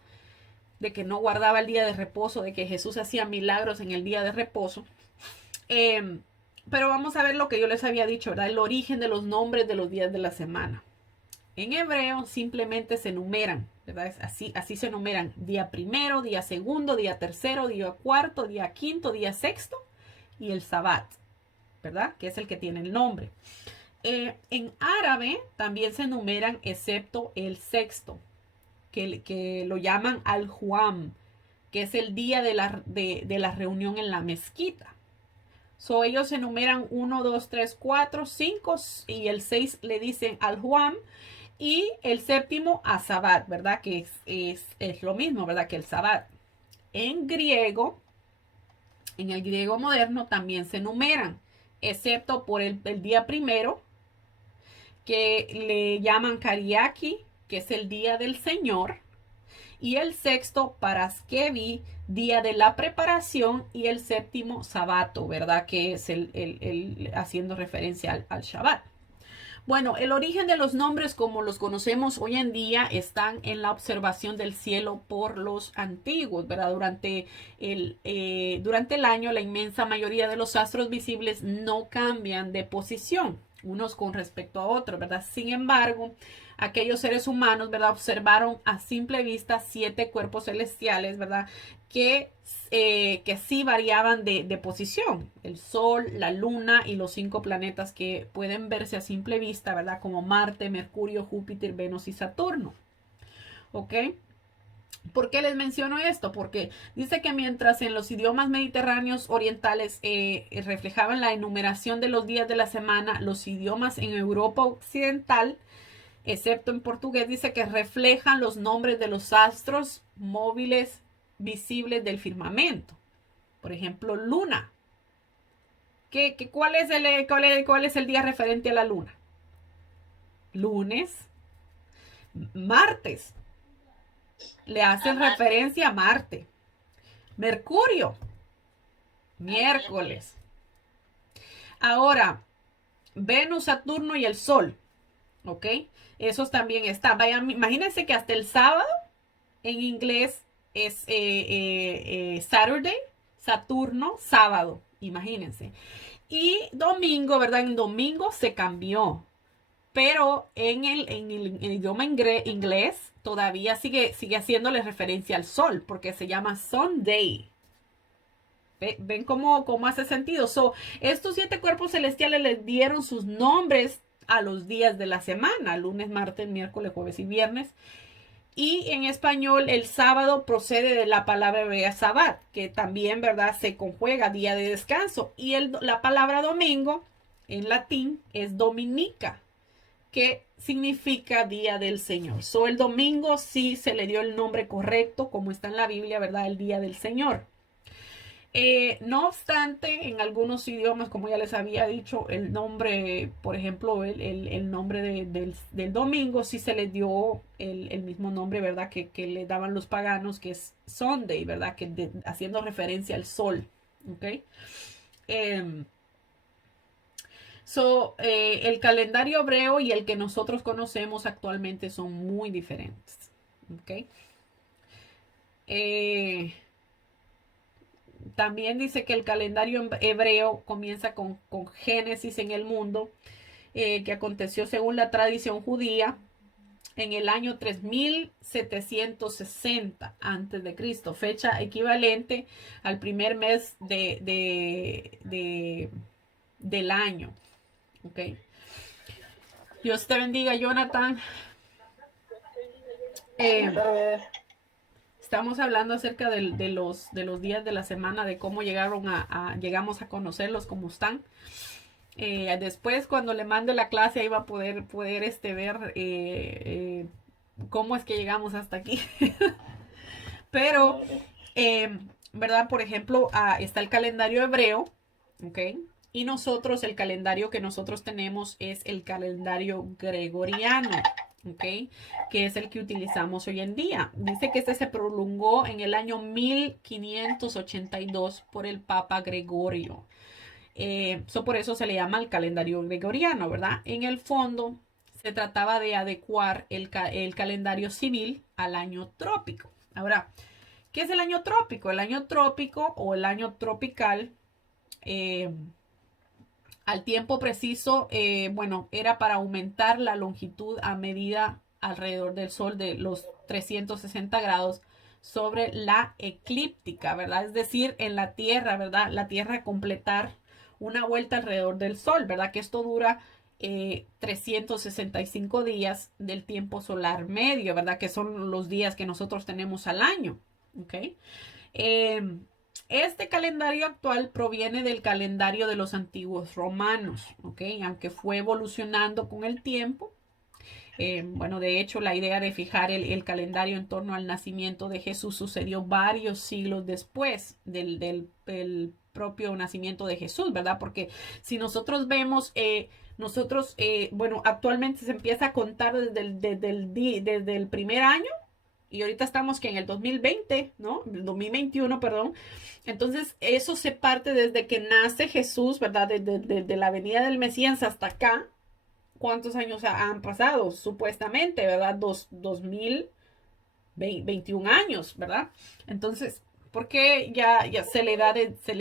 De que no guardaba el día de reposo, de que Jesús hacía milagros en el día de reposo. Pero vamos a ver lo que yo les había dicho, ¿verdad? El origen de los nombres de los días de la semana. En hebreo simplemente se numeran, ¿verdad? Así se numeran: día primero, día segundo, día tercero, día cuarto, día quinto, día sexto y el Sabbat, ¿verdad? Que es el que tiene el nombre. En árabe también se numeran excepto el sexto, que lo llaman al-Huam, que es el día de la reunión en la mezquita. Ellos se numeran 1, 2, 3, 4, 5 y el 6 le dicen al-Huam. Y el séptimo a Sabbat, ¿verdad? Que es lo mismo, ¿verdad? Que el Sabbat. En el griego moderno también se numeran, excepto por el día primero, que le llaman Kariaki, que es el día del Señor. Y el sexto, Paraskevi, día de la preparación. Y el séptimo, Sabato, ¿verdad? Que es haciendo referencia al Shabbat. Bueno, el origen de los nombres como los conocemos hoy en día están en la observación del cielo por los antiguos, ¿verdad? Durante el año la inmensa mayoría de los astros visibles no cambian de posición unos con respecto a otros, ¿verdad? Sin embargo, aquellos seres humanos, ¿verdad? Observaron a simple vista 7 cuerpos celestiales, ¿verdad? Que sí variaban de posición: el Sol, la Luna y los 5 planetas que pueden verse a simple vista, ¿verdad? Como Marte, Mercurio, Júpiter, Venus y Saturno. ¿Ok? ¿Por qué les menciono esto? Porque dice que mientras en los idiomas mediterráneos orientales reflejaban la enumeración de los días de la semana, los idiomas en Europa occidental, excepto en portugués, dice que reflejan los nombres de los astros móviles visibles del firmamento. Por ejemplo, luna. ¿Cuál es el día referente a la luna? Lunes. Martes. Le hacen referencia a Marte. Mercurio. Miércoles. Ahora, Venus, Saturno y el Sol. ¿Ok? Esos también están. Imagínense que hasta el sábado en inglés es Saturday, Saturno, sábado. Imagínense. Y domingo, ¿verdad? En domingo se cambió. Pero en el idioma inglés todavía sigue haciéndole referencia al sol, porque se llama Sunday. ¿Ven cómo hace sentido? Estos 7 cuerpos celestiales les dieron sus nombres a los días de la semana: lunes, martes, miércoles, jueves y viernes. Y en español el sábado procede de la palabra hebrea Sabbat, que también, ¿verdad?, se conjuega día de descanso. Y la palabra domingo en latín es dominica, que significa día del Señor. El domingo sí se le dio el nombre correcto, como está en la Biblia, ¿verdad? El día del Señor. No obstante, en algunos idiomas, como ya les había dicho, el nombre, por ejemplo, el nombre del domingo sí se le dio el mismo nombre, ¿verdad? Que le daban los paganos, que es Sunday, ¿verdad? Haciendo referencia al sol. ¿Ok? El calendario hebreo y el que nosotros conocemos actualmente son muy diferentes. ¿Ok? También dice que el calendario hebreo comienza con Génesis en el mundo, que aconteció según la tradición judía. en el año 3760 antes de Cristo, fecha equivalente al primer mes del año. Ok. Dios te bendiga, Jonathan. Estamos hablando acerca de los días de la semana, de cómo llegamos a conocerlos, cómo están. Después, cuando le mande la clase, ahí va a poder ver cómo es que llegamos hasta aquí. Pero, ¿verdad? Por ejemplo, está el calendario hebreo, ¿ok? Y nosotros, el calendario que nosotros tenemos es el calendario gregoriano, ¿ok? Que es el que utilizamos hoy en día. Dice que este se prolongó en el año 1582 por el Papa Gregorio. Por eso se le llama el calendario gregoriano, ¿verdad? En el fondo, se trataba de adecuar el calendario civil al año trópico. Ahora, ¿qué es el año trópico? El año trópico o el año tropical, al tiempo preciso, era para aumentar la longitud a medida alrededor del Sol de los 360 grados sobre la eclíptica, ¿verdad? Es decir, en la Tierra, ¿verdad? La Tierra completar una vuelta alrededor del Sol, ¿verdad? Que esto dura 365 días del tiempo solar medio, ¿verdad? Que son los días que nosotros tenemos al año, ¿ok? Este calendario actual proviene del calendario de los antiguos romanos, ¿ok? Aunque fue evolucionando con el tiempo. De hecho, la idea de fijar el calendario en torno al nacimiento de Jesús sucedió varios siglos después del propio nacimiento de Jesús, ¿verdad? Porque si nosotros vemos, actualmente se empieza a contar desde el primer año. Y ahorita estamos que en el 2020, ¿no? 2021, perdón. Entonces, eso se parte desde que nace Jesús, ¿verdad? Desde la venida del Mesías hasta acá. ¿Cuántos años han pasado? Supuestamente, ¿verdad? 2021 años, ¿verdad? Entonces, ¿por qué ya se le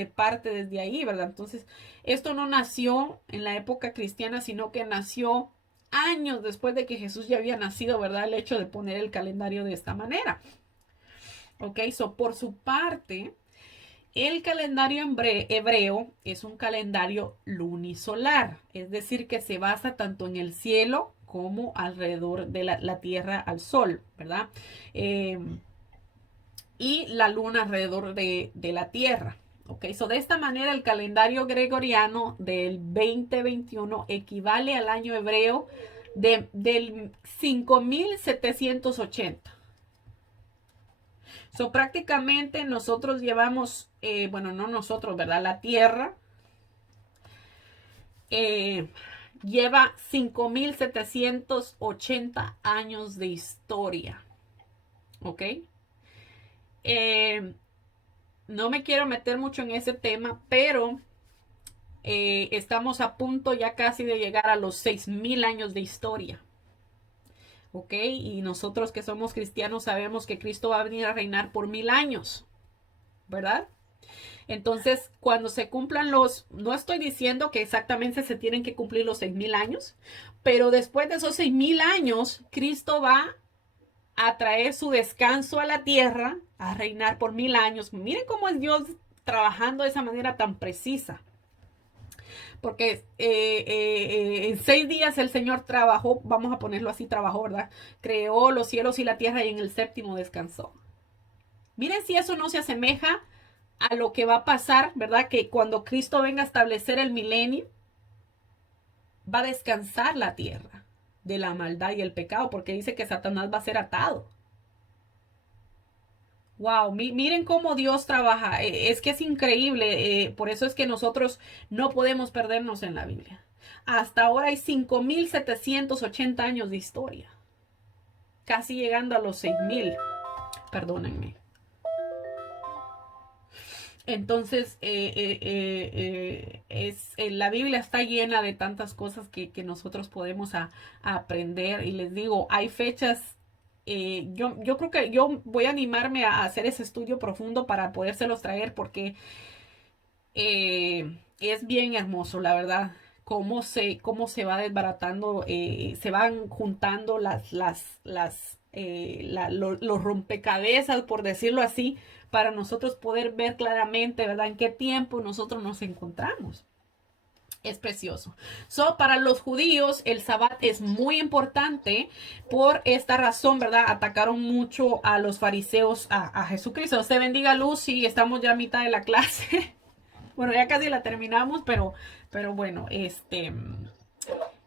parte desde ahí, ¿verdad? Entonces, esto no nació en la época cristiana, sino que nació años después de que Jesús ya había nacido, ¿verdad? El hecho de poner el calendario de esta manera. Ok, por su parte, el calendario hebreo es un calendario lunisolar, es decir, que se basa tanto en el cielo como alrededor de la Tierra al Sol, ¿verdad? Y la luna alrededor de la Tierra. Ok, de esta manera el calendario gregoriano del 2021 equivale al año hebreo del 5780. Prácticamente nosotros llevamos, no nosotros, ¿verdad? La Tierra lleva 5780 años de historia. ¿Ok? No me quiero meter mucho en ese tema, pero estamos a punto ya casi de llegar a los 6000 años de historia. ¿Ok? Y nosotros que somos cristianos sabemos que Cristo va a venir a reinar por 1000 años, ¿verdad? Entonces, cuando se cumplan no estoy diciendo que exactamente se tienen que cumplir los 6000 años, pero después de esos 6000 años, Cristo va a traer su descanso a la tierra, a reinar por 1000 años. Miren cómo es Dios trabajando de esa manera tan precisa. Porque en 6 días el Señor trabajó, vamos a ponerlo así, trabajó, ¿verdad? Creó los cielos y la tierra y en el séptimo descansó. Miren si eso no se asemeja a lo que va a pasar, ¿verdad? Que cuando Cristo venga a establecer el milenio, va a descansar la tierra de la maldad y el pecado, porque dice que Satanás va a ser atado. Wow, miren cómo Dios trabaja. Es que es increíble. Por eso es que nosotros no podemos perdernos en la Biblia. Hasta ahora hay 5780 años de historia. Casi llegando a los 6000. Perdónenme. Entonces, la Biblia está llena de tantas cosas que nosotros podemos aprender. Y les digo, hay fechas. Yo creo que yo voy a animarme a hacer ese estudio profundo para podérselos traer porque es bien hermoso, la verdad, cómo se va desbaratando, se van juntando los rompecabezas, por decirlo así, para nosotros poder ver claramente, ¿verdad?, en qué tiempo nosotros nos encontramos. Es precioso. Para los judíos, el Sabbat es muy importante. Por esta razón, ¿verdad? Atacaron mucho a los fariseos, a Jesucristo. Usted bendiga, Lucy. Estamos ya a mitad de la clase. Bueno, ya casi la terminamos, pero bueno,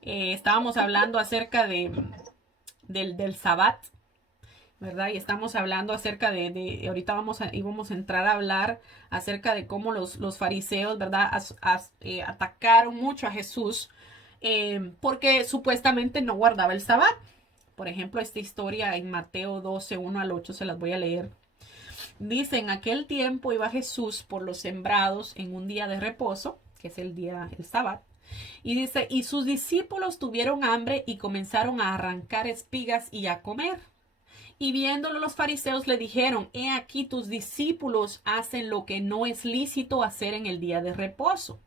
estábamos hablando acerca del Sabbat, ¿verdad? Y estamos hablando acerca ahorita íbamos a entrar a hablar acerca de cómo los fariseos, ¿verdad? Atacaron mucho a Jesús porque supuestamente no guardaba el Sabbat. Por ejemplo, esta historia en Mateo 12, 1 al 8, se las voy a leer. Dice, en aquel tiempo iba Jesús por los sembrados en un día de reposo, que es el Sabbat. Y dice, y sus discípulos tuvieron hambre y comenzaron a arrancar espigas y a comer. Y viéndolo los fariseos le dijeron, he aquí tus discípulos hacen lo que no es lícito hacer en el día de reposo.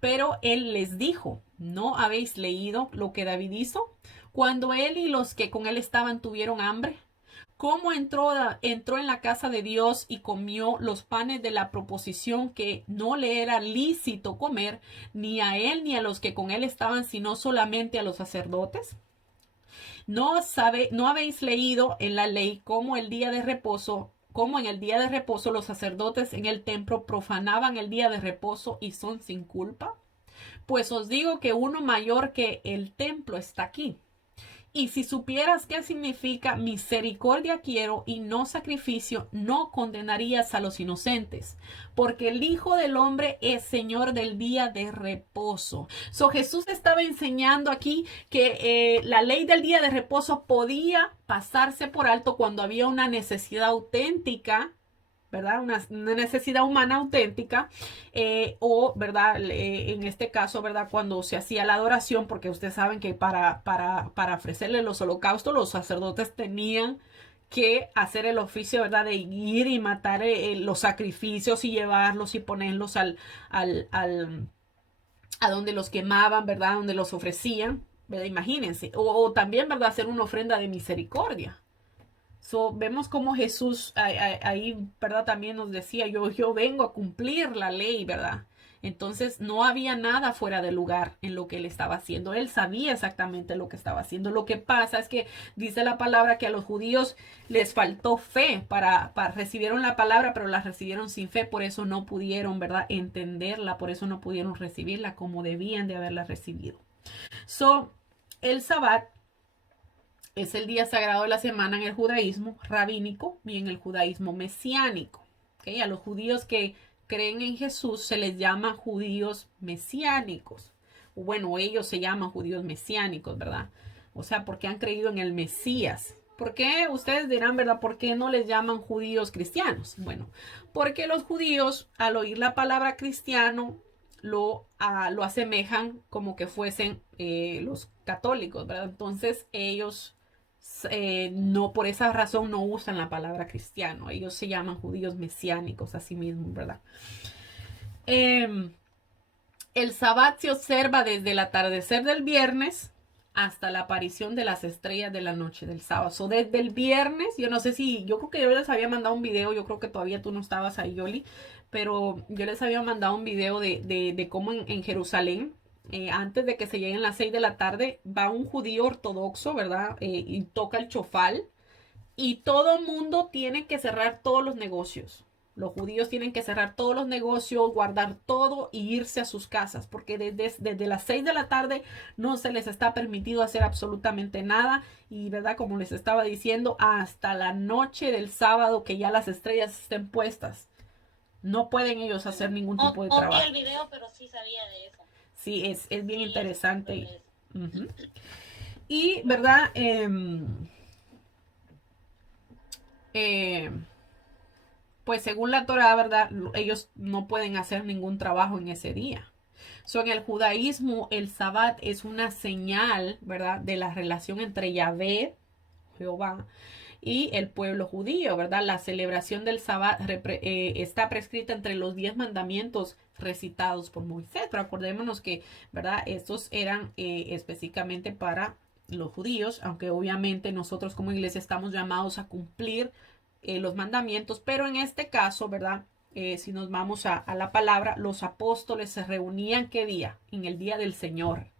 Pero él les dijo, ¿no habéis leído lo que David hizo? Cuando él y los que con él estaban tuvieron hambre, ¿cómo entró en la casa de Dios y comió los panes de la proposición que no le era lícito comer, ni a él ni a los que con él estaban, sino solamente a los sacerdotes? ¿No habéis leído en la ley cómo en el día de reposo los sacerdotes en el templo profanaban el día de reposo y son sin culpa? Pues os digo que uno mayor que el templo está aquí. Y si supieras qué significa misericordia quiero y no sacrificio, no condenarías a los inocentes, porque el Hijo del Hombre es Señor del día de reposo. Jesús estaba enseñando aquí que la ley del día de reposo podía pasarse por alto cuando había una necesidad auténtica, ¿verdad? Una necesidad humana auténtica, ¿verdad? En este caso, ¿verdad? Cuando se hacía la adoración, porque ustedes saben que para ofrecerle los holocaustos, los sacerdotes tenían que hacer el oficio, ¿verdad? De ir y matar los sacrificios y llevarlos y ponerlos a donde los quemaban, ¿verdad? Donde los ofrecían, ¿verdad? Imagínense. O también, ¿verdad? Hacer una ofrenda de misericordia. Vemos como Jesús ahí, ¿verdad? También nos decía, yo vengo a cumplir la ley, ¿verdad? Entonces no había nada fuera de lugar en lo que él estaba haciendo. Él sabía exactamente lo que estaba haciendo. Lo que pasa es que dice la palabra que a los judíos les faltó fe para recibieron la palabra, pero la recibieron sin fe. Por eso no pudieron, ¿verdad? Entenderla. Por eso no pudieron recibirla como debían de haberla recibido. El Sabbat es el día sagrado de la semana en el judaísmo rabínico y en el judaísmo mesiánico. ¿Okay? A los judíos que creen en Jesús se les llama judíos mesiánicos. Bueno, ellos se llaman judíos mesiánicos, ¿verdad? O sea, porque han creído en el Mesías. ¿Por qué? Ustedes dirán, ¿verdad? ¿Por qué no les llaman judíos cristianos? Bueno, porque los judíos, al oír la palabra cristiano, lo asemejan como que fuesen los católicos, ¿verdad? Entonces ellos no, por esa razón no usan la palabra cristiano. Ellos se llaman judíos mesiánicos, así mismo, ¿verdad? El Sabbat se observa desde el atardecer del viernes hasta la aparición de las estrellas de la noche del sábado. Desde el viernes, yo no sé yo creo que yo les había mandado un video, yo creo que todavía tú no estabas ahí, Yoli, pero yo les había mandado un video de cómo en Jerusalén, antes de que se lleguen las 6 de la tarde, va un judío ortodoxo, ¿verdad? Y toca el chofal y todo mundo tiene que cerrar todos los negocios. Los judíos tienen que cerrar todos los negocios, guardar todo y irse a sus casas, porque desde las 6 de la tarde no se les está permitido hacer absolutamente nada. Y, ¿verdad? Como les estaba diciendo, hasta la noche del sábado que ya las estrellas estén puestas, no pueden ellos hacer ningún tipo de trabajo. No vi el video, pero sí sabía de eso. Sí, es bien interesante. Uh-huh. Y, ¿verdad? Pues según la Torá, ¿verdad? Ellos no pueden hacer ningún trabajo en ese día. En el judaísmo, el Sabbat es una señal, ¿verdad? De la relación entre Yahvé, Jehová, y el pueblo judío, ¿verdad? La celebración del Sabbat está prescrita entre los 10 mandamientos recitados por Moisés. Pero acordémonos que, ¿verdad? Estos eran específicamente para los judíos, aunque obviamente nosotros como iglesia estamos llamados a cumplir los mandamientos, pero en este caso, ¿verdad? Si nos vamos a la palabra, los apóstoles se reunían ¿qué día? En el día del Señor,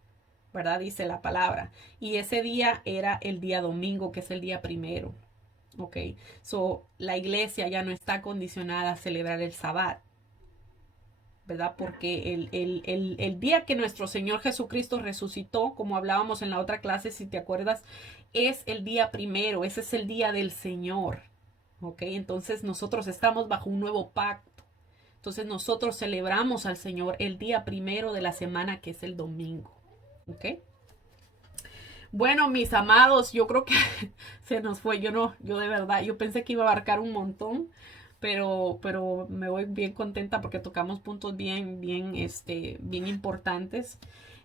¿verdad? Dice la palabra. Y ese día era el día domingo, que es el día primero. Ok, so la iglesia ya no está condicionada a celebrar el Sabbat, ¿verdad? Porque el día que nuestro Señor Jesucristo resucitó, como hablábamos en la otra clase, si te acuerdas, es el día primero, ese es el día del Señor. Ok, entonces nosotros estamos bajo un nuevo pacto. Entonces nosotros celebramos al Señor el día primero de la semana, que es el domingo. Ok. Bueno, mis amados, yo creo que se nos fue. Yo de verdad, yo pensé que iba a abarcar un montón, pero me voy bien contenta porque tocamos puntos bien importantes.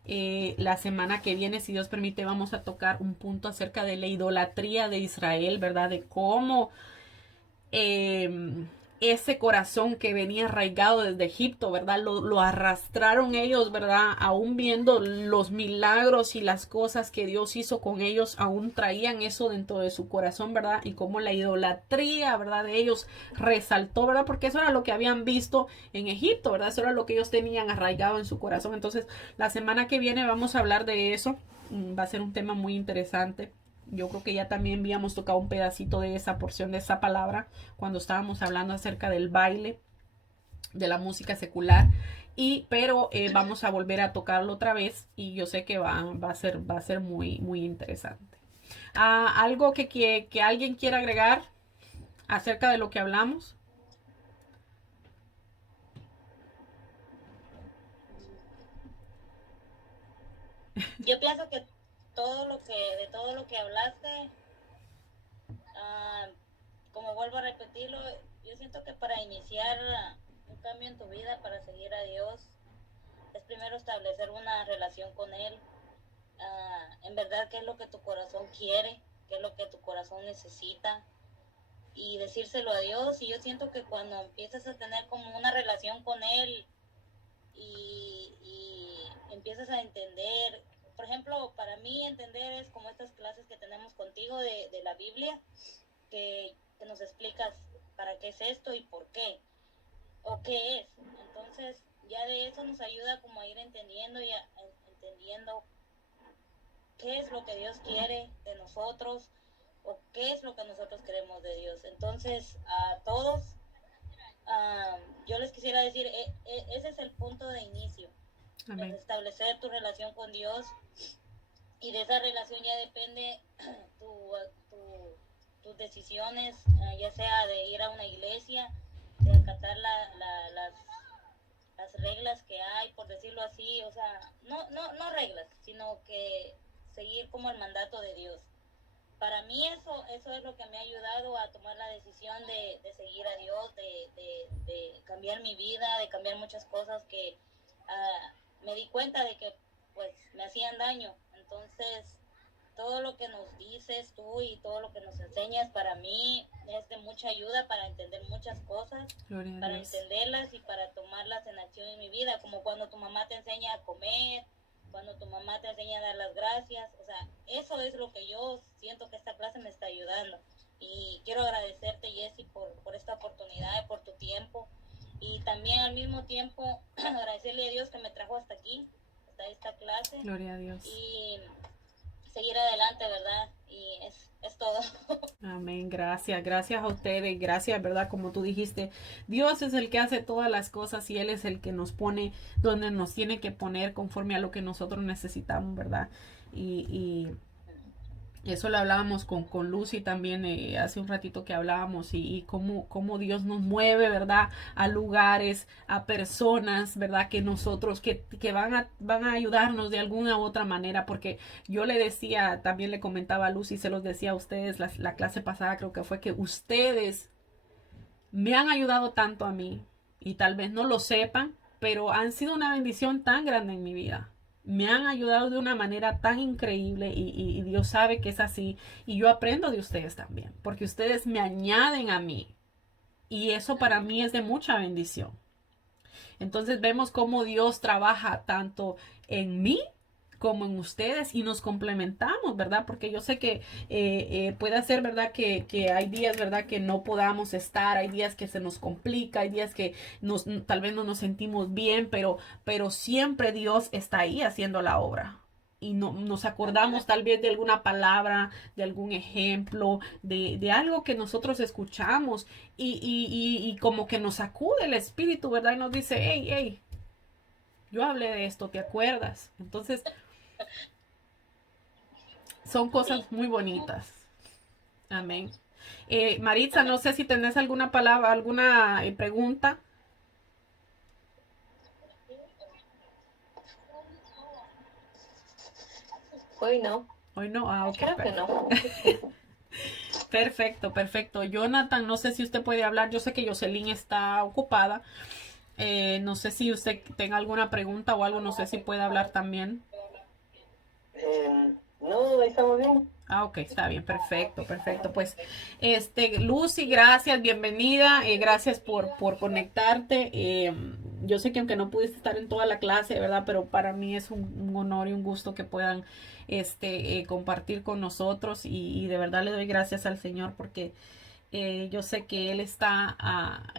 La semana que viene, si Dios permite, vamos a tocar un punto acerca de la idolatría de Israel, ¿verdad? De cómo ese corazón que venía arraigado desde Egipto, ¿verdad? Lo arrastraron ellos, ¿verdad? Aún viendo los milagros y las cosas que Dios hizo con ellos, aún traían eso dentro de su corazón, ¿verdad? Y como la idolatría, ¿verdad? De ellos resaltó, ¿verdad? Porque eso era lo que habían visto en Egipto, ¿verdad? Eso era lo que ellos tenían arraigado en su corazón. Entonces, la semana que viene vamos a hablar de eso. Va a ser un tema muy interesante. Yo creo que ya también habíamos tocado un pedacito de esa porción de esa palabra cuando estábamos hablando acerca del baile, de la música secular. Pero vamos a volver a tocarlo otra vez y yo sé que va a ser muy interesante. ¿Algo que alguien quiera agregar acerca de lo que hablamos? Yo pienso que de todo lo que hablaste, ah, como vuelvo a repetirlo, yo siento que para iniciar un cambio en tu vida, para seguir a Dios, es primero establecer una relación con Él. En verdad, qué es lo que tu corazón quiere, qué es lo que tu corazón necesita, y decírselo a Dios. Y yo siento que cuando empiezas a tener como una relación con Él y empiezas a entender, por ejemplo, para mí entender es como estas clases que tenemos contigo de la Biblia, que nos explicas para qué es esto y por qué, o qué es. Entonces ya de eso nos ayuda como a ir entendiendo qué es lo que Dios quiere de nosotros o qué es lo que nosotros queremos de Dios. Entonces a todos yo les quisiera decir, ese es el punto de inicio. Amén. Es establecer tu relación con Dios, y de esa relación ya depende tus decisiones, ya sea de ir a una iglesia, de acatar las reglas que hay, por decirlo así, o sea, no reglas, sino que seguir como el mandato de Dios. Para mí eso es lo que me ha ayudado a tomar la decisión de seguir a Dios, de cambiar mi vida, de cambiar muchas cosas que me di cuenta de que pues me hacían daño. Entonces todo lo que nos dices tú y todo lo que nos enseñas para mí es de mucha ayuda para entender muchas cosas, para entenderlas y para tomarlas en acción en mi vida, como cuando tu mamá te enseña a comer, cuando tu mamá te enseña a dar las gracias. O sea, eso es lo que yo siento que esta clase me está ayudando. Y quiero agradecerte, Jessy, por esta oportunidad y por tu tiempo. Y también al mismo tiempo agradecerle a Dios que me trajo hasta aquí, hasta esta clase. Gloria a Dios. Y seguir adelante, ¿verdad? Y es todo. Amén, gracias a ustedes, gracias, ¿verdad? Como tú dijiste, Dios es el que hace todas las cosas y Él es el que nos pone donde nos tiene que poner conforme a lo que nosotros necesitamos, ¿verdad? Y eso lo hablábamos con Lucy también hace un ratito que hablábamos y cómo Dios nos mueve, ¿verdad? A lugares, a personas, ¿verdad? Que nosotros, que van a ayudarnos de alguna u otra manera, porque yo le decía, también le comentaba a Lucy, se los decía a ustedes, la clase pasada creo que fue que ustedes me han ayudado tanto a mí y tal vez no lo sepan, pero han sido una bendición tan grande en mi vida. Me han ayudado de una manera tan increíble y Dios sabe que es así. Y yo aprendo de ustedes también, porque ustedes me añaden a mí. Y eso para mí es de mucha bendición. Entonces vemos cómo Dios trabaja tanto en mí como en ustedes y nos complementamos, ¿verdad? Porque yo sé que puede ser, ¿verdad? Que hay días, ¿verdad? Que no podamos estar, hay días que se nos complica, hay días que tal vez no nos sentimos bien, pero siempre Dios está ahí haciendo la obra. Y no, nos acordamos tal vez de alguna palabra, de algún ejemplo, de algo que nosotros escuchamos y como que nos sacude el espíritu, ¿verdad? Y nos dice, hey, hey, yo hablé de esto, ¿te acuerdas? Entonces, son cosas Sí. muy bonitas. Amén. Maritza, no sé si tenés alguna palabra, alguna pregunta. Hoy no. Hoy no. Ah, ok, Creo que perfecto. no. Perfecto, perfecto. Jonathan, no sé si usted puede hablar. Yo sé que Jocelyn está ocupada. No sé si usted tenga alguna pregunta o algo. No sé si puede hablar también. No, ahí estamos bien. Ah, ok, está bien, perfecto, perfecto. Pues, Lucy, gracias, bienvenida, gracias por conectarte. Yo sé que aunque no pudiste estar en toda la clase, ¿verdad? Pero para mí es un honor y un gusto que puedan, compartir con nosotros y de verdad le doy gracias al Señor porque yo sé que Él está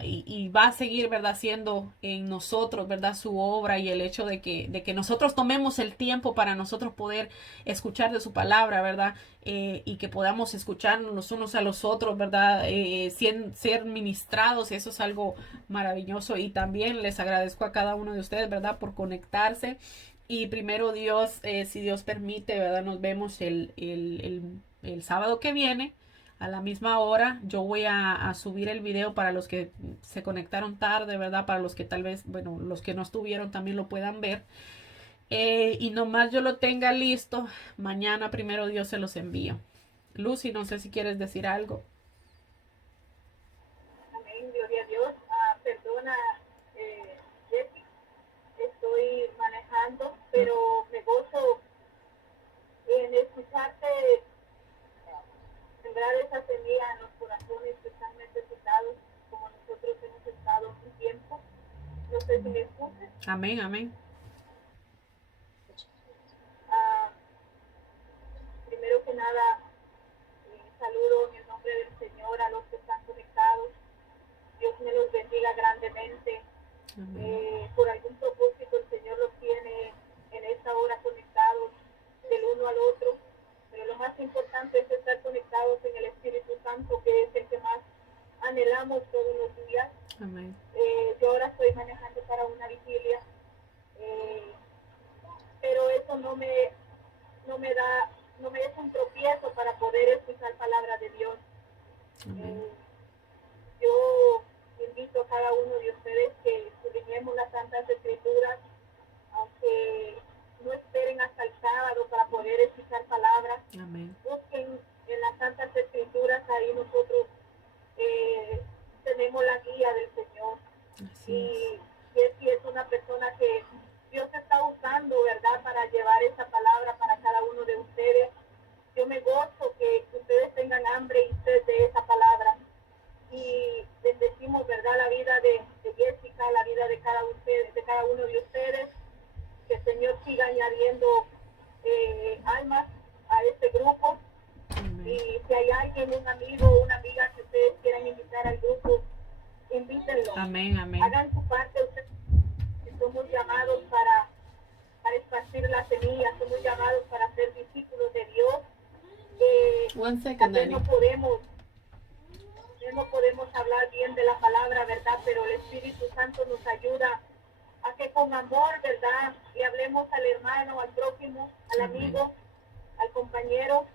y va a seguir, ¿verdad? Haciendo en nosotros, ¿verdad? Su obra y el hecho de que nosotros tomemos el tiempo para nosotros poder escuchar de su palabra, ¿verdad? Y que podamos escucharnos los unos a los otros, ¿verdad? Ser ministrados, eso es algo maravilloso y también les agradezco a cada uno de ustedes, ¿verdad? Por conectarse. Y primero Dios, si Dios permite, ¿verdad? Nos vemos el sábado que viene a la misma hora. Yo voy a subir el video para los que se conectaron tarde, ¿verdad? Para los que tal vez, bueno, los que no estuvieron también lo puedan ver. Y nomás yo lo tenga listo, mañana primero Dios se los envío. Lucy, no sé si quieres decir algo. Amén, gloria a Dios. Perdona, Jessy, estoy manejando, pero me gozo en escucharte sembrar esa semilla en los corazones que están necesitados, como nosotros hemos estado un tiempo. No sé si me escuchas. Amén, amén. Ah, Primero que nada, saludo en el nombre del Señor a los que están conectados. Dios me los bendiga grandemente. Por algún propósito el Señor los tiene en esta hora conectados del uno al otro, pero lo más importante es estar conectados en el Espíritu Santo, que es el que más anhelamos todos los días. Amén. Yo ahora estoy manejando para una vigilia, pero eso no me es un tropiezo para poder escuchar palabra de Dios. Amén. Yo invito a cada uno de ustedes que escudriñemos las Santas Escrituras, aunque no esperen hasta el sábado para poder escuchar palabras. Amén. Busquen en las Santas Escrituras, ahí nosotros tenemos la guía del Señor. Así es. Y Jessie es una persona que Dios está usando, ¿verdad?, para llevar esa palabra para cada uno de ustedes. Yo me gozo que ustedes tengan hambre y sed de esa palabra. Y bendecimos, ¿verdad?, la vida de Jessica, la vida de cada uno de ustedes. Que el Señor siga añadiendo almas a este grupo. Amén. Y si hay alguien, un amigo o una amiga que ustedes quieran invitar al grupo, invítenlo. Amén, amén. Hagan su parte. Ustedes somos llamados para esparcir la semilla, somos llamados para ser discípulos de Dios. One Tal second, vez Dani. no podemos hablar bien de la palabra, ¿verdad? Pero el Espíritu Santo nos ayuda a que con amor, ¿verdad?, le hablemos al hermano, al prójimo, al Amén. amigo, al compañero,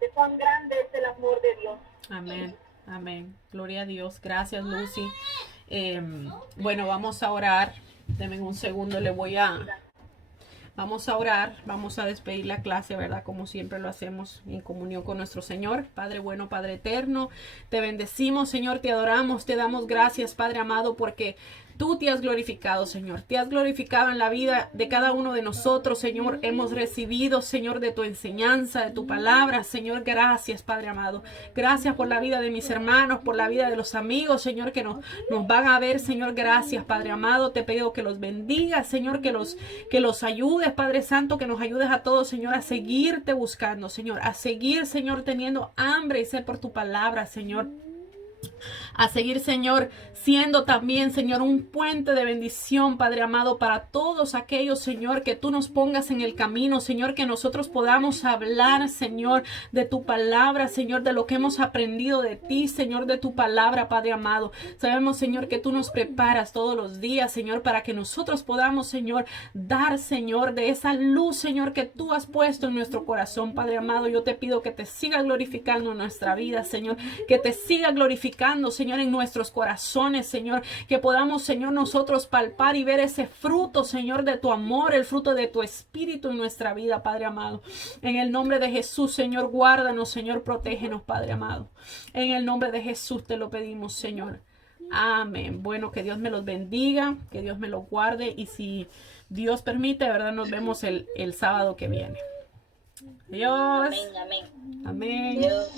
de cuán grande es el amor de Dios. Amén, amén. Gloria a Dios. Gracias, Lucy. Bueno, vamos a orar. Denme un segundo, vamos a orar, vamos a despedir la clase, ¿verdad? Como siempre lo hacemos en comunión con nuestro Señor. Padre bueno, Padre eterno, te bendecimos, Señor, te adoramos, te damos gracias, Padre amado, porque Tú te has glorificado, Señor. Te has glorificado en la vida de cada uno de nosotros, Señor. Hemos recibido, Señor, de tu enseñanza, de tu palabra. Señor, gracias, Padre amado. Gracias por la vida de mis hermanos, por la vida de los amigos, Señor, que nos van a ver, Señor. Gracias, Padre amado. Te pido que los bendigas, Señor, que los ayudes, Padre Santo, que nos ayudes a todos, Señor, a seguirte buscando, Señor, a seguir, Señor, teniendo hambre y sed por tu palabra, Señor. A seguir, Señor, siendo también, Señor, un puente de bendición, Padre amado, para todos aquellos, Señor, que tú nos pongas en el camino, Señor, que nosotros podamos hablar, Señor, de tu palabra, Señor, de lo que hemos aprendido de ti, Señor, de tu palabra, Padre amado. Sabemos, Señor, que tú nos preparas todos los días, Señor, para que nosotros podamos, Señor, dar, Señor, de esa luz, Señor, que tú has puesto en nuestro corazón, Padre amado. Yo te pido que te siga glorificando en nuestra vida, Señor, que te siga glorificando, Señor, en nuestros corazones, Señor, que podamos, Señor, nosotros palpar y ver ese fruto, Señor, de tu amor, el fruto de tu espíritu en nuestra vida, Padre amado. En el nombre de Jesús, Señor, guárdanos, Señor, protégenos, Padre amado. En el nombre de Jesús te lo pedimos, Señor. Amén. Bueno, que Dios me los bendiga, que Dios me los guarde y si Dios permite, de verdad, nos vemos el sábado que viene. Adiós. Amén, amén. Amén. Dios.